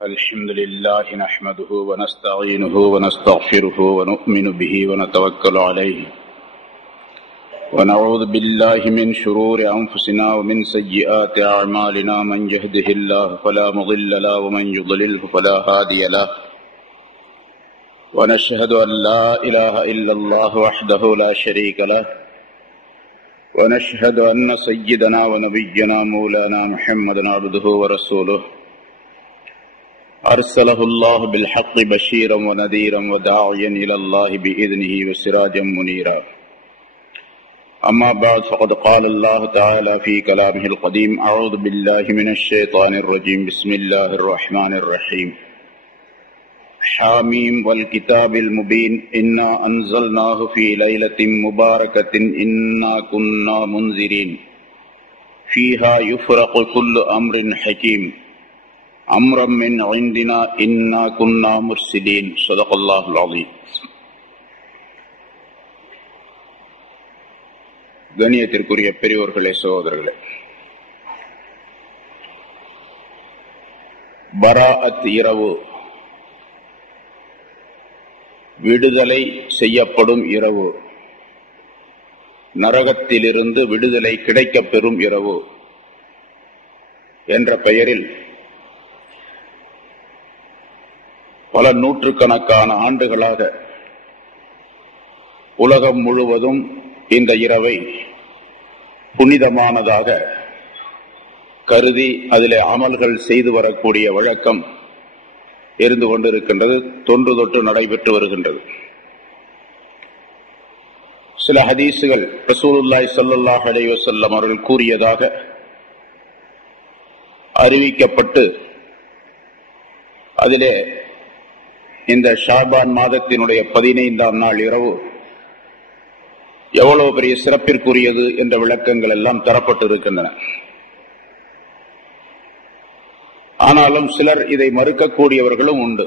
الحمد لله نحمده ونستعينه ونستغفره ونؤمن به ونتوكل عليه ونعوذ بالله من شرور أنفسنا ومن سيئات أعمالنا من يهده الله فلا مضل له ومن يضلله فلا هادي له ونشهد أن لا إله إلا الله وحده لا شريك له ونشهد أن سيدنا ونبينا مولانا محمد عبده ورسوله أرسله الله بالحق بشيرا ونذيرا وداعيا إلى الله بإذنه وسراجا منيرا أما بعد فقد قال الله تعالى في كلامه القديم أعوذ بالله من الشيطان الرجيم بسم الله الرحمن الرحيم حاميم والكتاب المبين إنا أنزلناه في ليلة مباركة إنا كنا منذرين فيها يفرق كل أمر حكيم أمرا من عندنا إنا كنا مرسلين صدق الله العظيم. கண்ணியத்திற்குரிய பெரியோர்களே, சகோதரர்களே, பராஅத் இரவு, விடுதலை செய்யப்படும் இரவு, நரகத்திலிருந்து விடுதலை கிடைக்கப் பெறும் இரவு என்ற பெயரில் பல நூற்றுக்கணக்கான ஆண்டுகளாக உலகம் முழுவதும் இந்த இரவை புனிதமானதாக கருதி அதிலே அமல்கள் செய்து வரக்கூடிய வழக்கம் இருந்து கொண்டிருக்கின்றது, தொன்று தொட்டு நடைபெற்று வருகின்றது. சில ஹதீசுகள் ரசூலுல்லாஹி ஸல்லல்லாஹு அலைஹி வஸல்லம் அவர்கள் கூறியதாக அறிவிக்கப்பட்டு அதிலே இந்த ஷாபான் மாதத்தினுடைய 15ஆம் நாள் இரவு எவ்வளவு பெரிய சிறப்பிற்குரியது என்ற விளக்கங்கள் எல்லாம் தரப்பட்டிருக்கின்றன. ஆனாலும் சிலர் இதை மறுக்கக்கூடியவர்களும் உண்டு.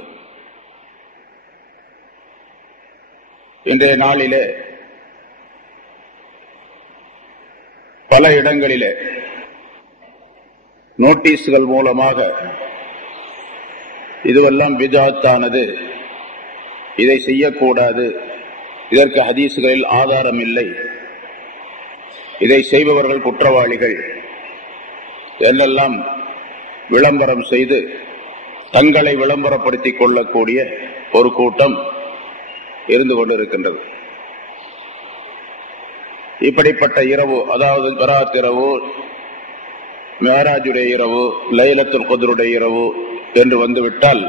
இன்றைய நாளிலே பல இடங்களிலே நோட்டீஸ்கள் மூலமாக இதுவெல்லாம் பித்அத்தானது, இதை செய்யக்கூடாது, இதற்கு ஹதீசுகளில் ஆதாரம் இல்லை, இதை செய்பவர்கள் குற்றவாளிகள் என்றெல்லாம் விளம்பரம் செய்து தங்களை விளம்பரப்படுத்திக் கொள்ளக்கூடிய ஒரு கூட்டம் இருந்து கொண்டிருக்கின்றது. இப்படிப்பட்ட இரவு, அதாவது பராத் இரவு, மிஅராஜுடைய இரவு, லைலத்துல் கத்ருடைய இரவு என்று வந்துவிட்டால்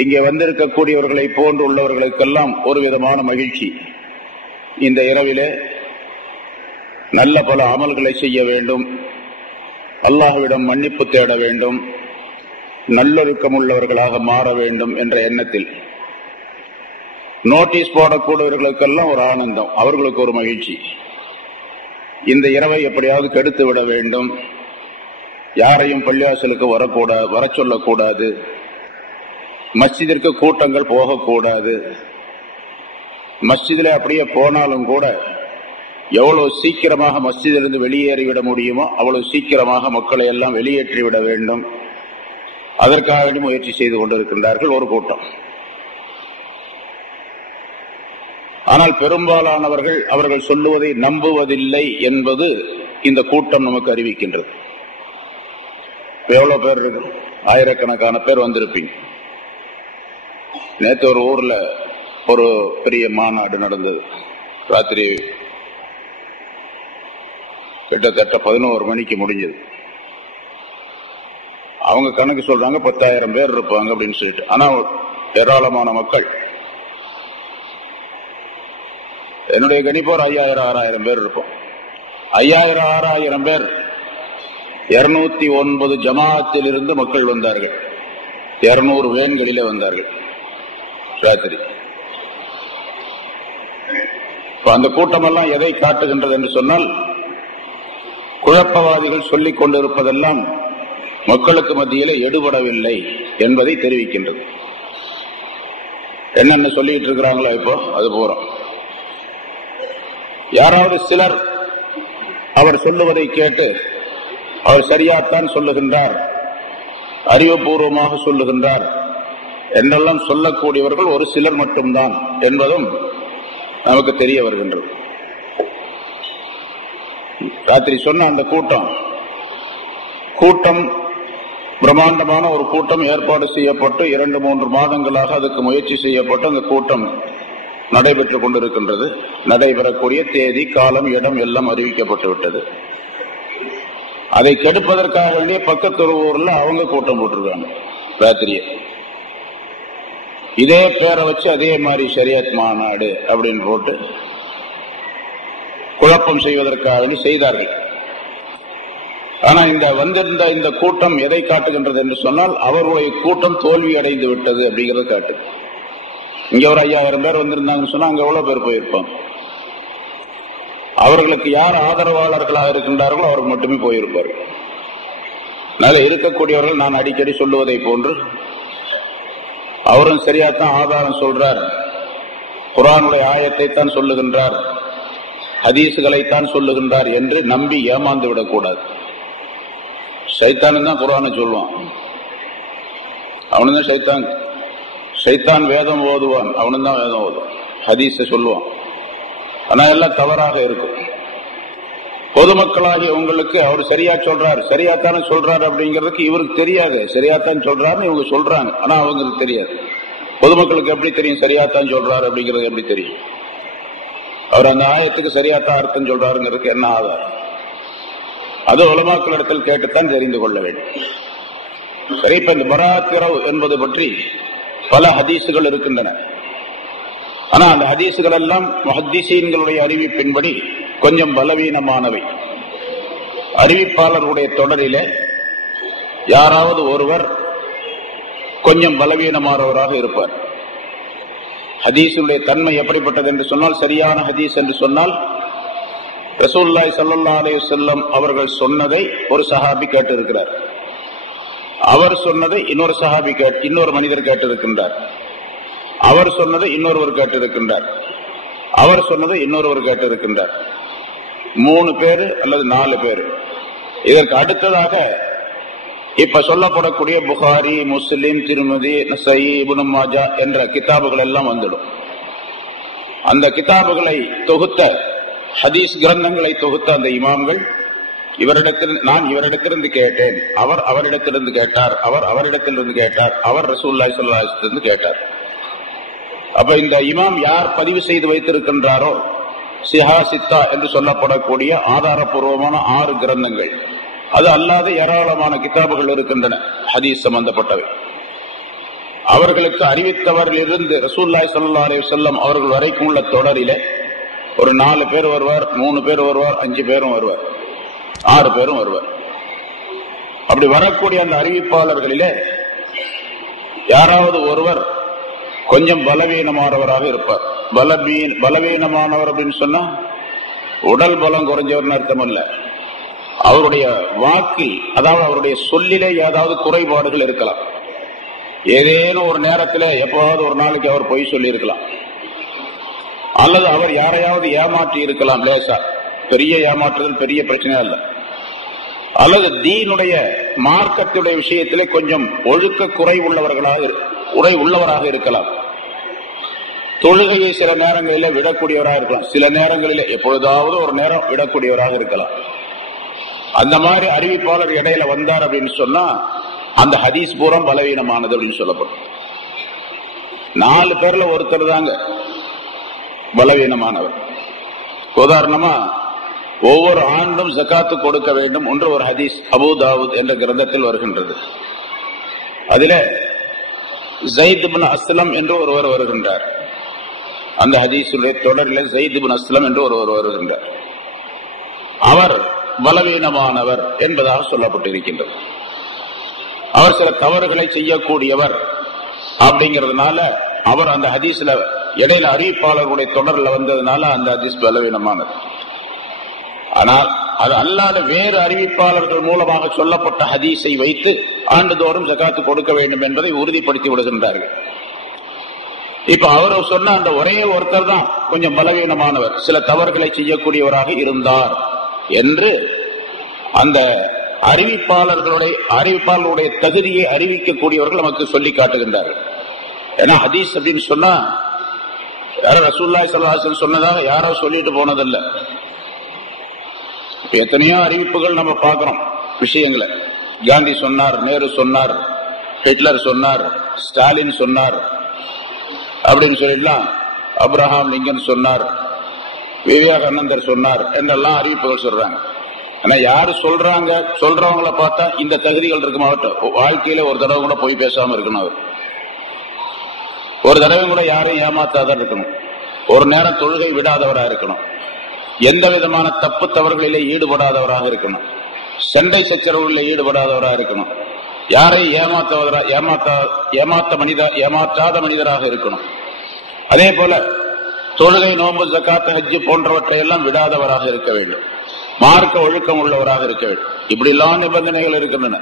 இங்கே வந்திருக்கக்கூடியவர்களை போன்று உள்ளவர்களுக்கெல்லாம் ஒரு விதமான மகிழ்ச்சி. இந்த இரவிலே நல்ல பல அமல்களை செய்ய வேண்டும், அல்லாஹ்விடம் மன்னிப்பு தேட வேண்டும், நல்லொழுக்கம் உள்ளவர்களாக மாற வேண்டும் என்ற எண்ணத்தில் நோட்டீஸ் போடக்கூடியவர்களுக்கெல்லாம் ஒரு ஆனந்தம், அவர்களுக்கு ஒரு மகிழ்ச்சி. இந்த இரவை எப்படியாவது கெடுத்து விட வேண்டும், யாரையும் பள்ளிவாசலுக்கு வர சொல்லக்கூடாது, மஸ்ஜிதிற்கு கூட்டங்கள் போகக்கூடாது, மஸ்ஜிதில் அப்படியே போனாலும் கூட எவ்வளவு சீக்கிரமாக மஸ்ஜிதிலிருந்து வெளியேறிவிட முடியுமோ அவ்வளவு சீக்கிரமாக மக்களை எல்லாம் வெளியேற்றிவிட வேண்டும், அதற்காக முயற்சி செய்து கொண்டிருக்கின்றார்கள் ஒரு கூட்டம். ஆனால் பெரும்பாலானவர்கள் அவர்கள் சொல்லுவதை நம்புவதில்லை என்பது இந்த கூட்டம் நமக்கு அறிவிக்கின்றது. எவ்வளவு பேர் இருக்கு? ஆயிரக்கணக்கான பேர் வந்திருப்பீங்க. நேற்று ஒரு ஊர்ல ஒரு பெரிய மாநாடு நடந்தது. ராத்திரி கிட்டத்தட்ட 11 மணிக்கு முடிஞ்சது. அவங்க கணக்கு சொல்றாங்க 10,000 பேர் இருப்பாங்க அப்படின்னு சொல்லிட்டு. ஆனா ஏராளமான மக்கள், என்னுடைய கணிப்போர் 5000-6000 பேர் இருப்போம். 5000-6000 பேர் 209 ஜமாத்தில் இருந்து மக்கள் வந்தார்கள். 200 வேன்களிலே வந்தார்கள் ராத்திரி. அந்த கூட்டமெல்லாம் எதை காட்டுகின்றது என்று சொன்னால், குழப்பவாதிகள் சொல்லிக் கொண்டிருப்பதெல்லாம் மக்களுக்கு மத்தியிலே எடுபடவில்லை என்பதை தெரிவிக்கின்றது. என்னென்ன சொல்லிட்டு இருக்கிறாங்களோ இப்போ அது போறோம். யாராவது சிலர் அவர் சொல்லுவதை கேட்டு அவர் சரியாத்தான் சொல்லுகின்றார், அறிவுபூர்வமாக சொல்லுகின்றார் என்றெல்லாம் சொல்லக்கூடியவர்கள் ஒரு சிலர் மட்டும்தான் என்பதும் நமக்கு தெரிய வருகின்றது. ராத்திரி சொன்ன அந்த கூட்டம் பிரம்மாண்டமான ஒரு கூட்டம் ஏற்பாடு செய்யப்பட்டு 2-3 மாதங்களாக அதுக்கு முயற்சி செய்யப்பட்டு அந்த கூட்டம் நடைபெற்றுக் கொண்டிருக்கின்றது. நடைபெறக்கூடிய தேதி, காலம், இடம் எல்லாம் அறிவிக்கப்பட்டு விட்டது. அதை கெடுப்பதற்காக வேண்டிய பக்கத்து ஊர்ல அவங்க கூட்டம் போட்டிருக்காங்க. ராத்திரியே இதே பேரை வச்சு அதே மாதிரி ஷரியத் மாநாடு அப்படின்னு போட்டு குழப்பம் செய்வதற்காக வேண்டி செய்தார்கள். ஆனா வந்திருந்த இந்த கூட்டம் எதை காட்டுகின்றது என்று சொன்னால், அவருடைய கூட்டம் தோல்வி அடைந்து விட்டது அப்படிங்கறத காட்டு. இங்க ஒரு 5000 பேர் வந்திருந்தாங்கன்னு சொன்னா அங்க எவ்வளவு பேர் போயிருப்பாங்க? அவர்களுக்கு யார் ஆதரவாளர்களாக இருக்கின்றார்களோ அவர்கள் மட்டுமே போயிருப்பார்கள். அதனால இருக்கக்கூடியவர்கள் நான் அடிக்கடி சொல்லுவதை போன்று அவரும் சரியாத்தான் ஆதாரம் சொல்றார், குர்ஆனுடைய ஆயத்தை தான் சொல்லுகின்றார், ஹதீசுகளைத்தான் சொல்லுகின்றார் என்று நம்பி ஏமாந்து விடக்கூடாது. சைத்தான் தான் குர்ஆனை சொல்லுவான், அவனுதான் சைத்தான் வேதம் ஓதுவான், அவனுதான் வேதம் ஓதுவான், ஹதீஸை சொல்லுவான். ஆனா எல்லாம் தவறாக இருக்கும். பொதுமக்களாகிய உங்களுக்கு அவர் சரியா சொல்றாரு, சரியாத்தான சொல்றாரு அப்படிங்கிறதுக்கு இவருக்கு தெரியாது. சரியாத்தான் சொல்றாருன்னு இவங்க சொல்றாங்க, ஆனா அவங்களுக்கு தெரியாது. பொதுமக்களுக்கு எப்படி தெரியும் சரியாத்தான் சொல்றாரு அப்படிங்கிறது? எப்படி தெரியும் அவர் அந்த ஆயத்துக்கு சரியாத்தான் அர்த்தம் சொல்றாருங்கிறதுக்கு என்ன ஆதாரம்? அது உலமாக்களிடத்தில் கேட்டுத்தான் தெரிந்து கொள்ள வேண்டும். சரி, இப்ப இந்த பராத் இரவு என்பது பற்றி பல ஹதீசுகள் இருக்கின்றன. ஆனா அந்த ஹதீசுகள் எல்லாம் முஹத்திஸீன்களுடைய அறிவிப்பின்படி கொஞ்சம் பலவீனமானவை. அறிவிப்பாளருடைய தொடரிலே யாராவது ஒருவர் கொஞ்சம் பலவீனமானவராக இருப்பார். ஹதீஸுடைய தன்மை எப்படிப்பட்டது என்று சொன்னால், சரியான ஹதீஸ் என்று சொன்னால், ரசூலுல்லாஹி ஸல்லல்லாஹு அலைஹி வஸல்லம் அவர்கள் சொன்னதை ஒரு சஹாபி கேட்டு இருக்கிறார், அவர் சொன்னதை இன்னொரு மனிதர் கேட்டிருக்கின்றார், அவர் சொன்னதை இன்னொருவர் கேட்டிருக்கின்றார், அவர் சொன்னதை இன்னொருவர் கேட்டிருக்கின்றார். 3 பேர் அல்லது 4 பேர். இதற்கு அடுத்ததாக இப்ப சொல்லப்படக்கூடிய புகாரி, முஸ்லிம், திருமதி, நஸாயி, இப்னு மாஜா என்ற கிதாபுகள் எல்லாம் வந்துடும். அந்த கிதாபுகளை தொகுத்த, ஹதீஸ் கிரந்தங்களை தொகுத்த அந்த இமாம்கள் நான் இவரிடத்திலிருந்து கேட்டேன், அவர் அவரிடத்திலிருந்து கேட்டார், அவர் அவரிடத்திலிருந்து கேட்டார், அவர் ரசூலுல்லாஹி ஸல்லல்லாஹு அலைஹி வஸல்லம் கேட்டார். அப்ப இந்த இமாம் யார் பதிவு செய்து வைத்திருக்கின்றாரோ, சிஹா சித்தா என்று சொல்லப்படக்கூடிய ஆதாரபூர்வமான 6 கிரந்தங்கள், அது அல்லாத ஏராளமான கிதாபுகள் இருக்கின்றன ஹதீஸ் சம்பந்தப்பட்டவை. அவர்களுக்கு அறிவித்தவரிலிருந்து ரசூலுல்லாஹி ஸல்லல்லாஹு அலைஹி வஸல்லம் அவர்கள் வரைக்கும் உள்ள தொடரிலே ஒரு 4 பேர் வருவார், 3 பேர் வருவார், 5 பேரும் வருவார், 6 பேரும் வருவார். அப்படி வரக்கூடிய அந்த அறிவிப்பாளர்களிலே யாராவது ஒருவர் கொஞ்சம் பலவீனமானவராக இருப்பார். பலவீனமானவர் அப்படின்னு சொன்னா உடல் பலம் குறைஞ்சவர்னு அர்த்தம் அல்ல. அவருடைய வாக்கில், அதாவது அவருடைய சொல்லிலே ஏதாவது குறைபாடுகள் இருக்கலாம். ஏதேனும் ஒரு நேரத்தில் எப்போதாவது ஒரு நாளைக்கு அவர் பொய் சொல்லி இருக்கலாம், அல்லது அவர் யாரையாவது ஏமாற்றி இருக்கலாம், லேசா. பெரிய ஏமாற்றுதல் பெரிய பிரச்சனை அல்ல. அல்லது தீனுடைய மார்க்கத்துடைய விஷயத்திலே கொஞ்சம் ஒழுக்க குறை உள்ளவராக இருக்கலாம். தொழுகையை சில நேரங்களில் விடக்கூடியவராக இருக்கலாம், சில நேரங்களில் எப்பொழுதாவது ஒரு நேரம் விடக்கூடியவராக இருக்கலாம். அந்த மாதிரி அறிவிப்பாளர் இடையில வந்தார் அப்படின்னு சொன்னா அந்த ஹதீஸ் பூரம் பலவீனமானது அப்படின்னு சொல்லப்படும். 4 பேர்ல ஒருத்தர் தாங்க பலவீனமானவர். உதாரணமா, ஒவ்வொரு ஆண்டும் ஜகாத்து கொடுக்க வேண்டும் என்று ஒரு ஹதீஸ் அபூ தாவூத் என்ற கிரந்தத்தில் வருகின்றது. அதில ஸைத் இப்னு அஸ்லம் என்று ஒருவர் வருகின்றார். அந்த ஹதீஸுடைய தொடரில் ஸைத் இப்னு அஸ்லம் என்று ஒருவர் வருகின்றார். அவர் பலவீனமானவர் என்பதாக சொல்லப்பட்டிருக்கின்றது. அவர் சில தவறுகளை செய்யக்கூடியவர் அப்படிங்கிறதுனால அவர் அந்த ஹதீஸ்ல இடையில அறிவிப்பாளர்களுடைய தொடர்ல வந்ததுனால அந்த ஹதீஸ் பலவீனமானது. ஆனால் அது அல்லாத வேறு அறிவிப்பாளர்கள் மூலமாக சொல்லப்பட்ட ஹதீஸை வைத்து ஆண்டுதோறும் ஜகாத்து கொடுக்க வேண்டும் என்பதை உறுதிப்படுத்தி விடுகின்றார்கள். இப்ப அவர் சொன்ன அந்த ஒரே ஒருத்தர் தான் கொஞ்சம் பலவீனமானவர், சில தவறுகளை செய்யக்கூடியவராக இருந்தார் என்று அந்த அறிவிப்பாளர்களுடைய தகுதியை அறிவிக்கக்கூடியவர்கள் நமக்கு சொல்லி காட்டுகின்றார்கள். ஏன்னா ஹதீஸ் அப்படின்னு சொன்னா யாரோ ரசூலுல்லாஹி ஸல்லல்லாஹு அலைஹி வஸல்லம் சொன்னதாக யாரோ சொல்லிட்டு போனதில்லை. எத்தனையோ அறிவிப்புகள் நம்ம பார்க்கிறோம் விஷயங்களை. காந்தி சொன்னார், நேரு சொன்னார், ஹிட்லர் சொன்னார், ஸ்டாலின் சொன்னார் அப்படின்னு சொல்லிடலாம், அப்ரஹாம் லிங்கன் சொன்னார், விவேகானந்தர் சொன்னார் என்றெல்லாம் அறிவிப்புகள் சொல்றாங்க. ஆனா யாரு சொல்றவங்களை பார்த்தா இந்த தகுதிகள் இருக்குமா? வாழ்க்கையில ஒரு தடவை கூட போய் பேசாம இருக்கணும். அவர் ஒரு தடவை கூட யாரையும் ஏமாத்தாதான் இருக்கணும். ஒரு நேரம் தொழுகை விடாதவராக இருக்கணும். எந்த விதமான தப்பு தவறுகளிலே ஈடுபடாதவராக இருக்கணும். சண்டை சச்சரவுகளில் ஈடுபடாதவராக இருக்கணும். யாரையும் ஏமாற்றாத மனிதராக இருக்கணும். அதே போல தொழுகை, நோன்பு, ஜக்காத், ஹஜ் போன்றவற்றை எல்லாம் விடாதவராக இருக்க வேண்டும். மார்க்க ஒழுக்கம் உள்ளவராக இருக்க வேண்டும். இப்படி எல்லாம் நிபந்தனைகள் இருக்கின்றன.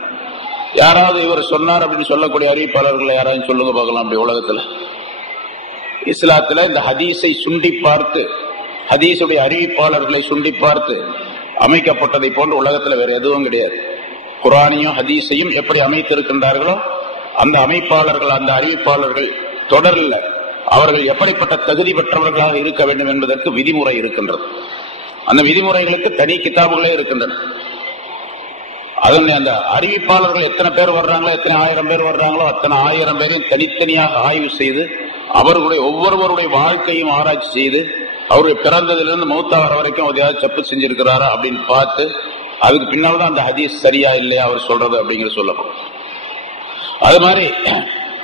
யாராவது இவர் சொன்னார் அப்படின்னு சொல்லக்கூடிய அறிவிப்பாளர்கள் யாராவது சொல்லுங்க பார்க்கலாம். அப்படி உலகத்துல இஸ்லாத்துல இந்த ஹதீஸை சுண்டி பார்த்து, ஹதீஸுடைய அறிவிப்பாளர்களை சுண்டி பார்த்து அமைக்கப்பட்டதை போன்று உலகத்துல வேற எதுவும் கிடையாது. குர்ஆனையும் ஹதீஸையும் எப்படி அமைத்திருக்கின்றார்களோ அந்த அமைப்பாளர்கள், அந்த அறிவிப்பாளர்கள் தொடரில் அவர்கள் எப்படிப்பட்ட தகுதி பெற்றவர்களாக இருக்க வேண்டும் என்பதற்கு விதிமுறை இருக்கின்றது. அந்த விதிமுறைகளுக்கு தனி கிதாபுகளே இருக்கின்றன. அதனை அந்த அறிவிப்பாளர்கள் எத்தனை பேர் வர்றாங்களோ, எத்தனை ஆயிரம் பேர் வர்றாங்களோ அத்தனை ஆயிரம் பேரையும் தனித்தனியாக ஆய்வு செய்து அவர்களுடைய ஒவ்வொருவருடைய வாழ்க்கையும் ஆராய்ச்சி செய்து அவருடைய பிறந்ததிலிருந்து மௌத்தாகிற வரைக்கும் ஏதாவது தப்பு செஞ்சிருக்கிறாரா அப்படின்னு பார்த்து அதுக்கு பின்னால் தான் அந்த ஹதீஸ் சரியா இல்லையா அவர் சொல்றது அப்படிங்கிற சொல்லப்படும். அது மாதிரி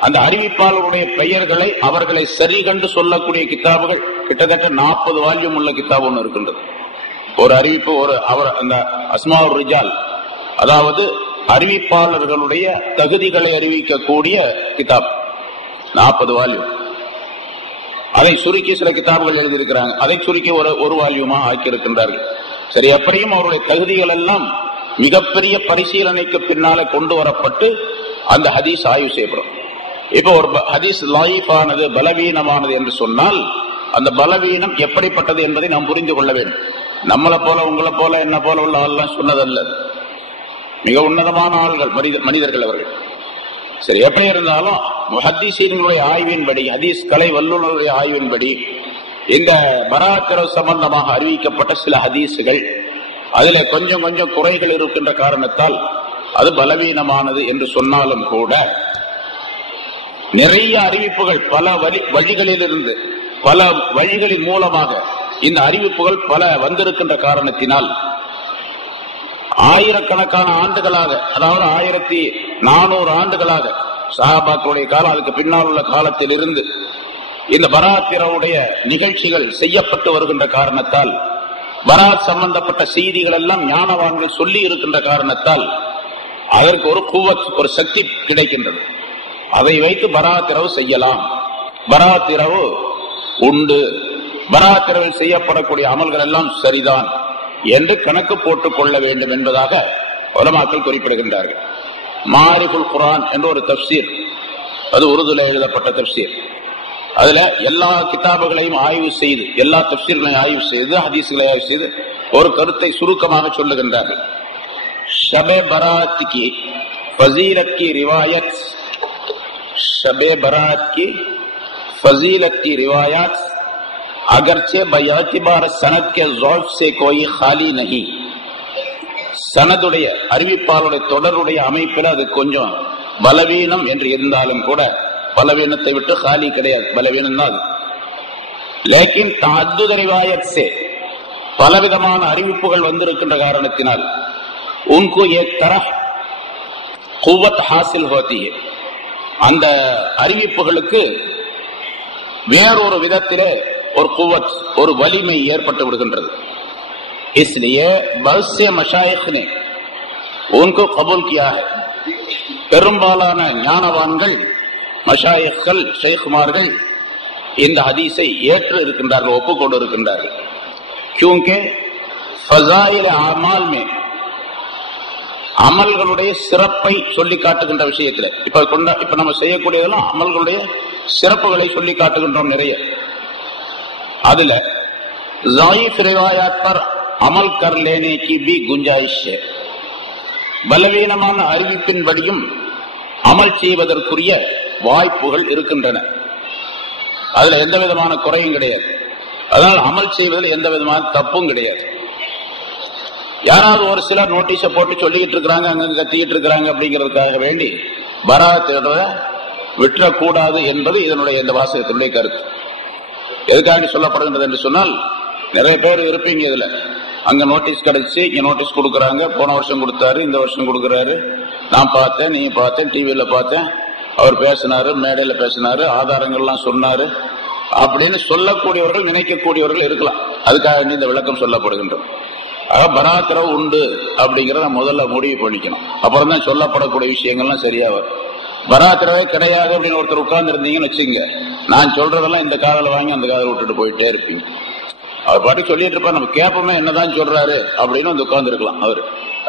அந்த அறிவிப்பாளருடைய பெயர்களை அவர்களை சரி கண்டு சொல்லக்கூடிய கிதாபுகள் கிட்டத்தட்ட 40 வால்யூம் உள்ள கிதாபு ஒன்று இருக்கின்றது. ஒரு அறிவிப்பு, அந்த அஸ்மாஉர் ரிஜால், அதாவது அறிவிப்பாளர்களுடைய தகுதிகளை அறிவிக்கக்கூடிய கிதாப் 40 வால்யூம். அதை சுருக்கி சில கிதாபுகள் எழுதியிருக்கிறாங்க. அதை சுருக்கி ஒரு வால்யூமா ஆக்கியிருக்கின்றார்கள். சரி, எப்படியும் அவருடைய தகுதிகள் எல்லாம் மிகப்பெரிய பரிசீலனைக்கு பின்னால கொண்டு வரப்பட்டு அந்த ஹதீஸ் ஆய்வு செய்யப்படும். இப்போ ஒரு ஹதீஸ் லாயிஃபானது, பலவீனமானது என்று சொன்னால் அந்த பலவீனம் எப்படிப்பட்டது என்பதை நாம் புரிந்து கொள்ள வேண்டும். நம்மளை போல, உங்களை போல, என்ன போல உள்ள ஆள்லாம் சொன்னதல்ல. மிக உன்னதமான ஆள்கள், மனிதர்கள் அவர்கள். சரி, எப்படி இருந்தாலும் முஹத்திஸீன்களுடைய ஆய்வின்படி, ஹதீஸ் கலை வல்லுநருடைய ஆய்வின்படி இந்த பராத்திர சம்பந்தமாக அறிவிக்கப்பட்ட சில ஹதீஸுகள் அதில் கொஞ்சம் கொஞ்சம் குறைகள் இருக்கின்ற காரணத்தால் அது பலவீனமானது என்று சொன்னாலும் கூட நிறைய அறிவிப்புகள் பல வழிகளிலிருந்து, பல வழிகளின் மூலமாக இந்த அறிவிப்புகள் பல வந்திருக்கின்ற காரணத்தினால் ஆயிரக்கணக்கான ஆண்டுகளாக, அதாவது 1400 ஆண்டுகளாக சஹாபாக்களுடைய காலம், அதுக்கு பின்னால் உள்ள காலத்தில் இருந்து இந்த பராத்திரவுடைய நிகழ்ச்சிகள் செய்யப்பட்டு வருகின்ற காரணத்தால், பராத் சம்பந்தப்பட்ட செய்திகள் எல்லாம் ஞானவான்கள் சொல்லி இருக்கின்ற காரணத்தால் அதற்கு ஒரு குவத், ஒரு சக்தி கிடைக்கின்றது. அதை வைத்து பராத்திரவு செய்யலாம், பராத்திரவு உண்டு, பராத்திரவில் செய்யப்படக்கூடிய அமல்கள் எல்லாம் சரிதான் என்று கணக்கு போட்டுக் கொள்ள வேண்டும் என்பதாக உலமாக்கள் குறிப்பிடுகின்றார்கள். மாரிஃபுல் குர்ஆன் என்ற ஒரு தஃப்சீர், அது உருதுல எழுதப்பட்ட தஃப்சீர். அதுல எல்லா கிதாபுகளையும் ஆய்வு செய்து, எல்லா தஃப்சீர்களையும் ஆய்வு செய்து, ஹதீஸ்களை ஆய்வு செய்து ஒரு கருத்தை சுருக்கமாக சொல்லுகின்றார்கள். ஷபே பராத் கி ஃபஸீலத் கி ரிவாயத், ஷபே பராத் கி ஃபஸீலத் கி ரிவாயத் अगरचे बयातिबार सनद के ज़ौफ से कोई खाली नहीं. சனதுடைய அறிவிப்பாளருடைய தொடருடைய அமைப்பில் அது கொஞ்சம் பலவீனம் என்று இருந்தாலும் கூட பலவீனத்தை விட்டு காலி கிடையாது, பலவீனம் தான் அது. லேக்கின் தஅद्दुद रिवायत से பலவிதமான அறிவிப்புகள் வந்திருக்கின்ற காரணத்தினால் उनको एक तरह कुव्वत हासिल होती है. அந்த அறிவிப்புகளுக்கு வேறொரு விதத்திலே ஒரு குவத், ஒரு வலிமை ஏற்பட்டு விடுகின்றது. इसलिए बहुत से मशाइख ने उनको कबूल किया है. பெரும்பாலான ஞானவான்கள், மஷாயிக்கள், ஷைख्மார்கள் இந்த ஹதீஸை ஏற்று இருக்கின்றார்கள், ஒப்புக்கொண்டு இருக்கின்றார்கள். क्योंकि फज़ाइल आमाल में அமல்களுடைய சிறப்பை சொல்லி காட்டுகின்ற விஷயத்துல இப்ப நம்ம செய்யக்கூடியதெல்லாம் அமல்களுடைய சிறப்புகளை சொல்லி காட்டுகின்றோம் நிறைய. அதுல ज़ाइफ रिवायात पर अमल कर लेने की भी गुंजाइश है. பலவீனமான அறிவிப்பின்படியும் அமல் செய்வதற்குரிய வாய்ப்புகள் இருக்கின்றன. அதுல எந்த விதமான குறையும் கிடையாது. அதனால் அமல் செய்வதில் எந்த விதமான தப்பும் கிடையாது. யாராவது ஒரு சிலர் நோட்டீஸை போட்டு சொல்லிக்கிட்டு இருக்கிறாங்க, அங்க கத்திக்கிட்டு இருக்கிறாங்க அப்படிங்கிறதுக்காக வேண்டி பராத் தேடுறத விட்டுறக்கூடாது என்பது இதனுடைய இந்த வாசகத்தினுடைய கருத்து. எதுக்காக சொல்லப்படுகின்றது என்று சொன்னால், நிறைய பேர் இருப்பீங்க இதுல, அங்க நோட்டீஸ் கிடைச்சு இங்க நோட்டீஸ் கொடுக்கறாங்க, போன வருஷம் கொடுத்தாரு, இந்த வருஷம் கொடுக்கறாரு, நான் பார்த்தேன், நீ பார்த்தேன், டிவியில பார்த்தேன், அவர் பேசினாரு, மேடையில பேசினாரு, ஆதாரங்கள்லாம் சொன்னாரு அப்படின்னு சொல்லக்கூடியவர்கள், நினைக்கக்கூடியவர்கள் இருக்கலாம். அதுக்காக இந்த விளக்கம் சொல்லப்படுகின்றது. ஆக பராத்திரவு உண்டு அப்படிங்கறத முதல்ல முடிவு பண்ணிக்கணும். அப்புறம் தான் சொல்லப்படக்கூடிய விஷயங்கள்லாம் சரியா வரும். பராத்திரவே கிடையாது அப்படின்னு ஒருத்தர் உட்கார்ந்து இருந்தீங்கன்னு வச்சுங்க, நான் சொல்றதெல்லாம் இந்த காதல வாங்கி அந்த காதல விட்டுட்டு போயிட்டே இருப்பீங்க. அவர் பாட்டு சொல்லிட்டு இருப்பார், நம்ம கேட்போமே என்னதான் சொல்றாரு அப்படின்னு வந்து உட்கார்ந்து இருக்கலாம் அவர்.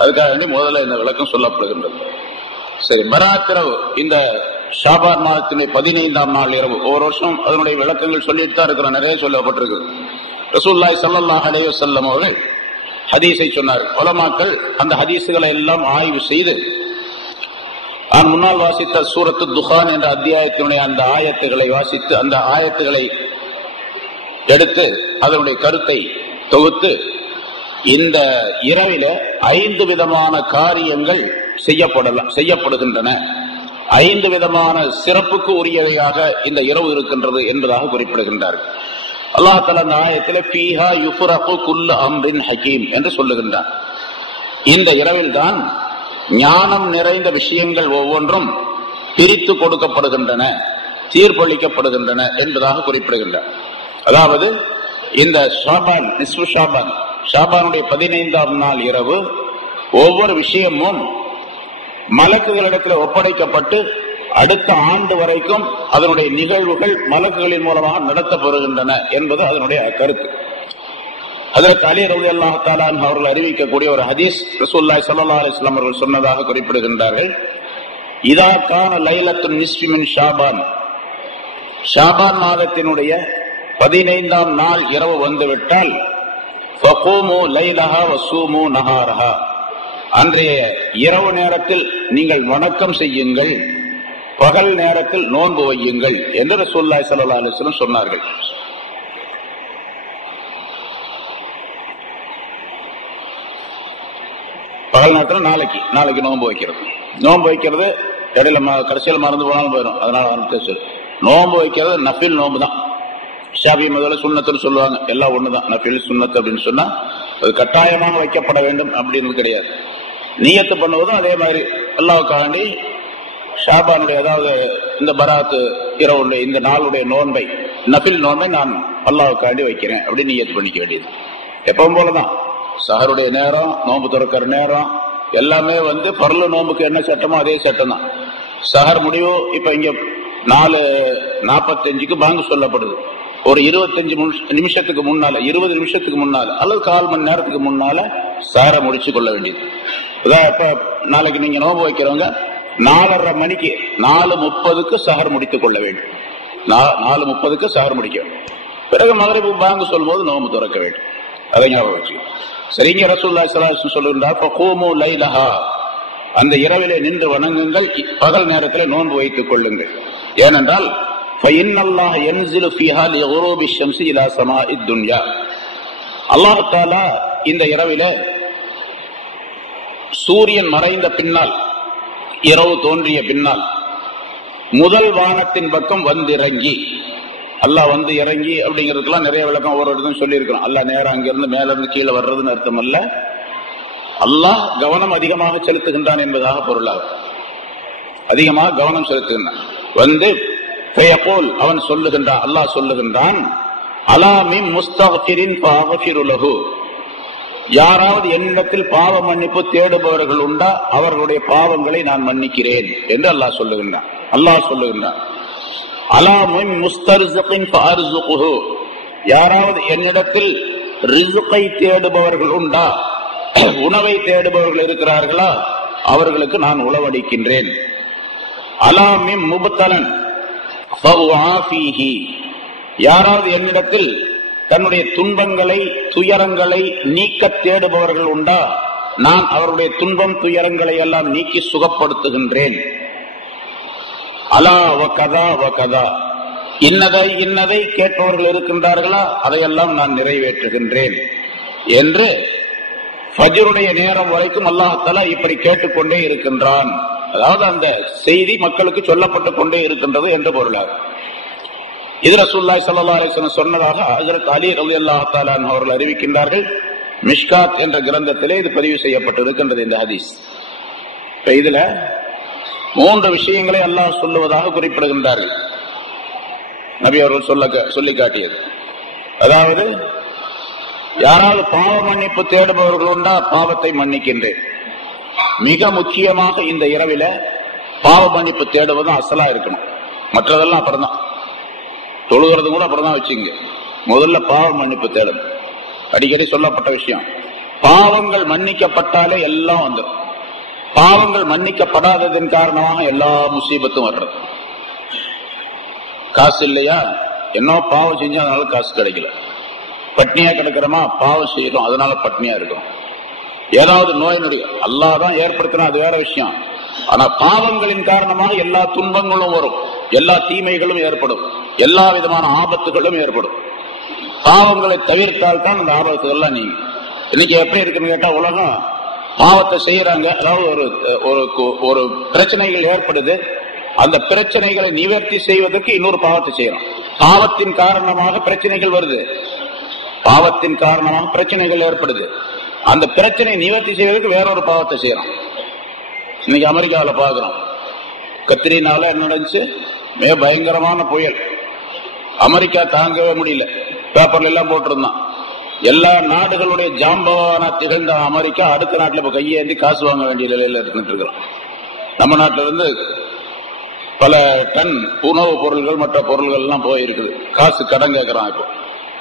அதுக்காக வேண்டி முதல்ல இந்த விளக்கம் சொல்லப்படுகின்றது. சரி, பராத்திரவு இந்த ஷாபான் மாதத்தினுடைய 15ஆம் நாள் இரவு. ஒவ்வொரு வருஷம் அதனுடைய விளக்கங்கள் சொல்லிட்டு தான் இருக்கிறோம், நிறைய சொல்லப்பட்டிருக்கு. ரசூலுல்லாஹி ஸல்லல்லாஹு அலைஹி வஸல்லம் அவர்கள் ஹதீஸை சொன்னார். உலமாக்கள் அந்த ஹதீஸுகளை எல்லாம் ஆய்வு செய்து, நான் முன்னால் வாசித்த சூரத்து துஹான் என்ற அத்தியாயத்தினுடைய அந்த ஆயத்துகளை வாசித்து, அந்த ஆயத்துகளை எடுத்து அதனுடைய கருத்தை தொகுத்து, இந்த இரவில 5 விதமான காரியங்கள் செய்யப்படுகின்றன, 5 விதமான சிறப்புக்கு உரியவையாக இந்த இரவு இருக்கின்றது என்பதாக குறிப்பிடுகின்றார்கள். அல்லாஹ் தஆலா அந்த ஆயத்திலே ஃபீஹா யுஃப்ரகு குல்லு அம்ரின் ஹகீம் என்று சொல்லுகின்றார். இந்த இரவில் தான் ஞானம் நிறைந்த விஷயங்கள் ஒவ்வொன்றும் பிரித்து கொடுக்கப்படுகின்றன, தீர்ப்பளிக்கப்படுகின்றன என்பதாக குறிப்பிடுகின்றார். அதாவது இந்த ஷாபான், நிஸ்ஃபு ஷாபான், ஷாபானுடைய 15ஆம் நாள் இரவு ஒவ்வொரு விஷயமும் மலக்குகளிடத்தில் ஒப்படைக்கப்பட்டு அடுத்த ஆண்டு வரைக்கும் அதனுடைய நிகழ்வுகள் மலக்குகளின் மூலமாக நடத்தப்படுகின்றன என்பது அதனுடைய கருத்து. ஹஜ்ரத் அலி ரலியல்லாஹு தஆலா அன்ஹு அவர்கள் அறிவிக்கக்கூடிய ஒரு ஹதீஸ், ரசூலுல்லாஹி ஸல்லல்லாஹு அலைஹி வஸல்லம் அவர்கள் சொன்னதாக குறிப்பிடுகின்றார்கள். இதா கான லைலத்துன் நிஸ்ஃபி மின் ஷாபான், ஷாபான் மாதத்தினுடைய 15ஆம் நாள் இரவு வந்துவிட்டால், ஃபகூமு லைலஹா வஸூமு நஹாரஹா, அன்றைய இரவு நேரத்தில் நீங்கள் வணக்கம் செய்யுங்கள், பகல் நேரத்தில் நோன்பு வையுங்கள் என்று ரசூலுல்லாஹி ஸல்லல்லாஹு அலைஹி வஸல்லம் சொன்னார்கள். பகல் நேரத்தில் நாளைக்கு நோன்பு வைக்கிறது இடையில கடைசியில் மறந்து போனாலும் போயிடும். அதனால நோன்பு வைக்கிறது நஃபில் நோன்பு தான். ஷாஃபி மதுல சுன்னத்துன்னு சொல்லுவாங்க, எல்லாம் ஒண்ணுதான். நஃபில் சுன்னத் அப்படின்னு சொன்னா அது கட்டாயமாக வைக்கப்பட வேண்டும் அப்படின்னு கிடையாது. நியத்து பண்ணுவதும் அதே மாதிரி அல்லாஹ்வுக்காண்டி ஷாபானுடைய, அதாவது இந்த பராத்து இரவுடைய இந்த நாளுடைய நோன்பை, நஃபில் நோன்பை நான் அல்லாஹ்வுக்காண்டி வைக்கிறேன் அப்படின்னு நியத்து பண்ணிக்க வேண்டியது. எப்பவும் போலதான் சஹருடைய நேரம், நோன்பு திறக்கிற நேரம் எல்லாமே பர்லு நோன்புக்கு என்ன சட்டமோ அதே சட்டம் தான். சஹர் முடிவு இப்ப இங்க 4:45 பாங்கு சொல்லப்படுது. ஒரு 25 நிமிஷத்துக்கு முன்னால, 20 நிமிஷத்துக்கு முன்னால அல்லது 1/4 மணி நேரத்துக்கு முன்னால சஹரை முடிச்சு கொள்ள வேண்டியது. இப்ப நாளைக்கு நீங்க நோன்பு வைக்கிறவங்க 4:30 மணிக்கு 4:30க்கு சஹர் முடித்துக் கொள்ள வேண்டும். 4:30க்கு சஹர் முடிக்க வேண்டும். பிறகு மகரிபு பாங்கு சொல்லும் போது நோன்பு திறக்க வேண்டும். அதை ஞாபகம் வச்சு சரிங்க. ரசூலுல்லாஹி ஸல்லல்லாஹு அலைஹி வஸல்லம் சொல்லுகிறார், ஃபகூமு லைலஹா, அந்த இரவிலே நின்று வணங்குங்கள், பகல் நேரத்தில் நோன்பு வைத்துக் கொள்ளுங்கள். ஏனென்றால் ஃபஇன்னல்லாஹ யன்ஸிலு ஃபீஹா லிகுரூபி ஷம்ஸி இலா ஸமாஇத் துன்யா, அல்லாஹ் தஆலா இந்த இரவிலே சூரியன் மறைந்த பின்னால், இரவு தோன்றிய பின்னால் முதல் வானத்தின் பக்கம் வந்திறங்கி, அல்லாஹ் இறங்கி அப்படிங்கிறதுக்கெல்லாம் நிறைய விளக்கம் ஒவ்வொரு இடத்தும் சொல்லி இருக்கிறோம். அல்லாஹ் நேரம் அங்கிருந்து மேல இருந்து கீழே வர்றதுன்னு அர்த்தம் அல்ல, அல்லாஹ் கவனம் அதிகமாக செலுத்துகின்றான் என்பதாக பொருளாகும். அதிகமாக கவனம் செலுத்துகின்றான். அவன் சொல்லுகின்றான், அல்லாஹ் சொல்லுகின்றான், அலா மின் முஸ்தக்ஃபிரின் ஃபஅக்ஃபிரு லஹு, யாராவது என்னிடத்தில் பாவ மன்னிப்பு தேடுபவர்கள் உண்டா, அவர்களுடைய பாவங்களை நான் மன்னிக்கிறேன் என்று அல்லாஹ் சொல்லுகின்றான். அல்லாஹ் சொல்லுகின்றான், அலா மின் முஸ்தர்ஸிகின் ஃபஅர்ஸுகுஹு, யாராவது என்னிடத்தில் ரிஸ்கை தேடுபவர்கள் உண்டா, உணவை தேடுபவர்கள் இருக்கிறார்களா, அவர்களுக்கு நான் உணவளிக்கின்றேன். அலா மின் முப்தலன் ஃபஉஆஃபீஹி, யாராவது என்னிடத்தில் தன்னுடைய துன்பங்களை, துயரங்களை நீக்க தேடுபவர்கள் உண்டா, நான் அவருடைய துன்பம் துயரங்களை எல்லாம் நீக்கி சுகப்படுத்துகின்றேன். அலா வ கதா வ கதா, இன்னதை கேட்பவர்கள் இருக்கின்றார்களா, அதையெல்லாம் நான் நிறைவேற்றுகின்றேன் என்று ஃபஜ்ருடைய நேரம் வரைக்கும் அல்லாஹ் தஆலா இப்படி கேட்டுக்கொண்டே இருக்கின்றான். அதாவது அந்த செய்தி மக்களுக்கு சொல்லப்பட்டுக் கொண்டே இருக்கின்றது என்று பொருளாகும். இது ரசூலுல்லாஹி ஸல்லல்லாஹு அலைஹி வஸல்லம் சொன்னதாக ஹஜ்ரத் அலி ரலியல்லாஹு தஆலா அன்ஹு அவர்கள் அறிவிக்கின்றார்கள். மிஷ்காத் என்ற கிரந்தத்திலே இது பதிவு செய்யப்பட்டிருக்கின்றது இந்த ஹதீஸ். இதுல 3 விஷயங்களை அல்லாஹ் சொல்லுவதாக குறிப்பிடுகின்றார்கள். நபி அவர்கள் சொல்லி காட்டியது, அதாவது யாராவது பாவ மன்னிப்பு தேடுபவர்கள் உண்டா, பாவத்தை மன்னிக்கின்றேன். மிக முக்கியமாக இந்த இரவில பாவ மன்னிப்பு தேடுவதும் அசலா இருக்கணும். மற்றதெல்லாம் அப்புறம்தான், தொழுகிறது கூட அப்புறம்தான் வச்சுங்க. முதல்ல பாவ மன்னிப்பு தேடணும். அடிக்கடி சொல்லப்பட்ட விஷயம், பாவங்கள் மன்னிக்கப்பட்டாலே எல்லாம் வந்துடும். பாவங்கள் மன்னிக்கப்படாததன் காரணமாக எல்லா முசீபத்தும் வர்றது. காசு இல்லையா, என்ன பாவம் செஞ்சா அதனால காசு கிடைக்கல. பட்னியா கிடக்கிறோமா, பாவம் செய்யறோம் அதனால பட்னியா இருக்கும். ஏதாவது நோய் நொடி அல்லாஹ் தான் ஏற்படுத்தினா அது வேற விஷயம். ஆனா பாவங்களின் காரணமாக எல்லா துன்பங்களும் வரும், எல்லா தீமைகளும் ஏற்படும், எல்லா விதமான ஆபத்துகளும் ஏற்படும். பாவங்களை தவிர்த்தால் தான் அந்த ஆபத்துகள்லாம் நீங்க. இன்னைக்கு எப்படி இருக்குன்னு கேட்டா, உலகம் பாவத்தை செய்யறாங்க, அதாவது ஒரு பிரச்சனைகள் ஏற்படுது, அந்த பிரச்சனைகளை நிவர்த்தி செய்வதற்கு இன்னொரு பாவத்தை செய்யறோம். பாவத்தின் காரணமாக பிரச்சனைகள் வருது, பாவத்தின் காரணமாக பிரச்சனைகள் ஏற்படுது, அந்த பிரச்சனை நிவர்த்தி செய்வதற்கு வேறொரு பாவத்தை செய்யறோம். இன்னைக்கு அமெரிக்காவில் பாக்குறோம், கத்திரினால என்ன நடந்துச்சு, மிக பயங்கரமான புயல். அமெரிக்கா தாங்கவே முடியல, பேப்பர்ல எல்லாம் போட்டிருந்தான். எல்லா நாடுகளுடைய ஜாம்பவான திகழ்ந்த அமெரிக்கா அடுத்த நாட்டில் இப்ப கையேந்தி காசு வாங்க வேண்டிய நிலையில இருந்துட்டு இருக்கிறோம். நம்ம நாட்டில இருந்து பல டன் உணவுப் பொருள்கள் மற்ற பொருள்கள் எல்லாம் போயிருக்குது, காசு கடன் கேட்கறான். இப்போ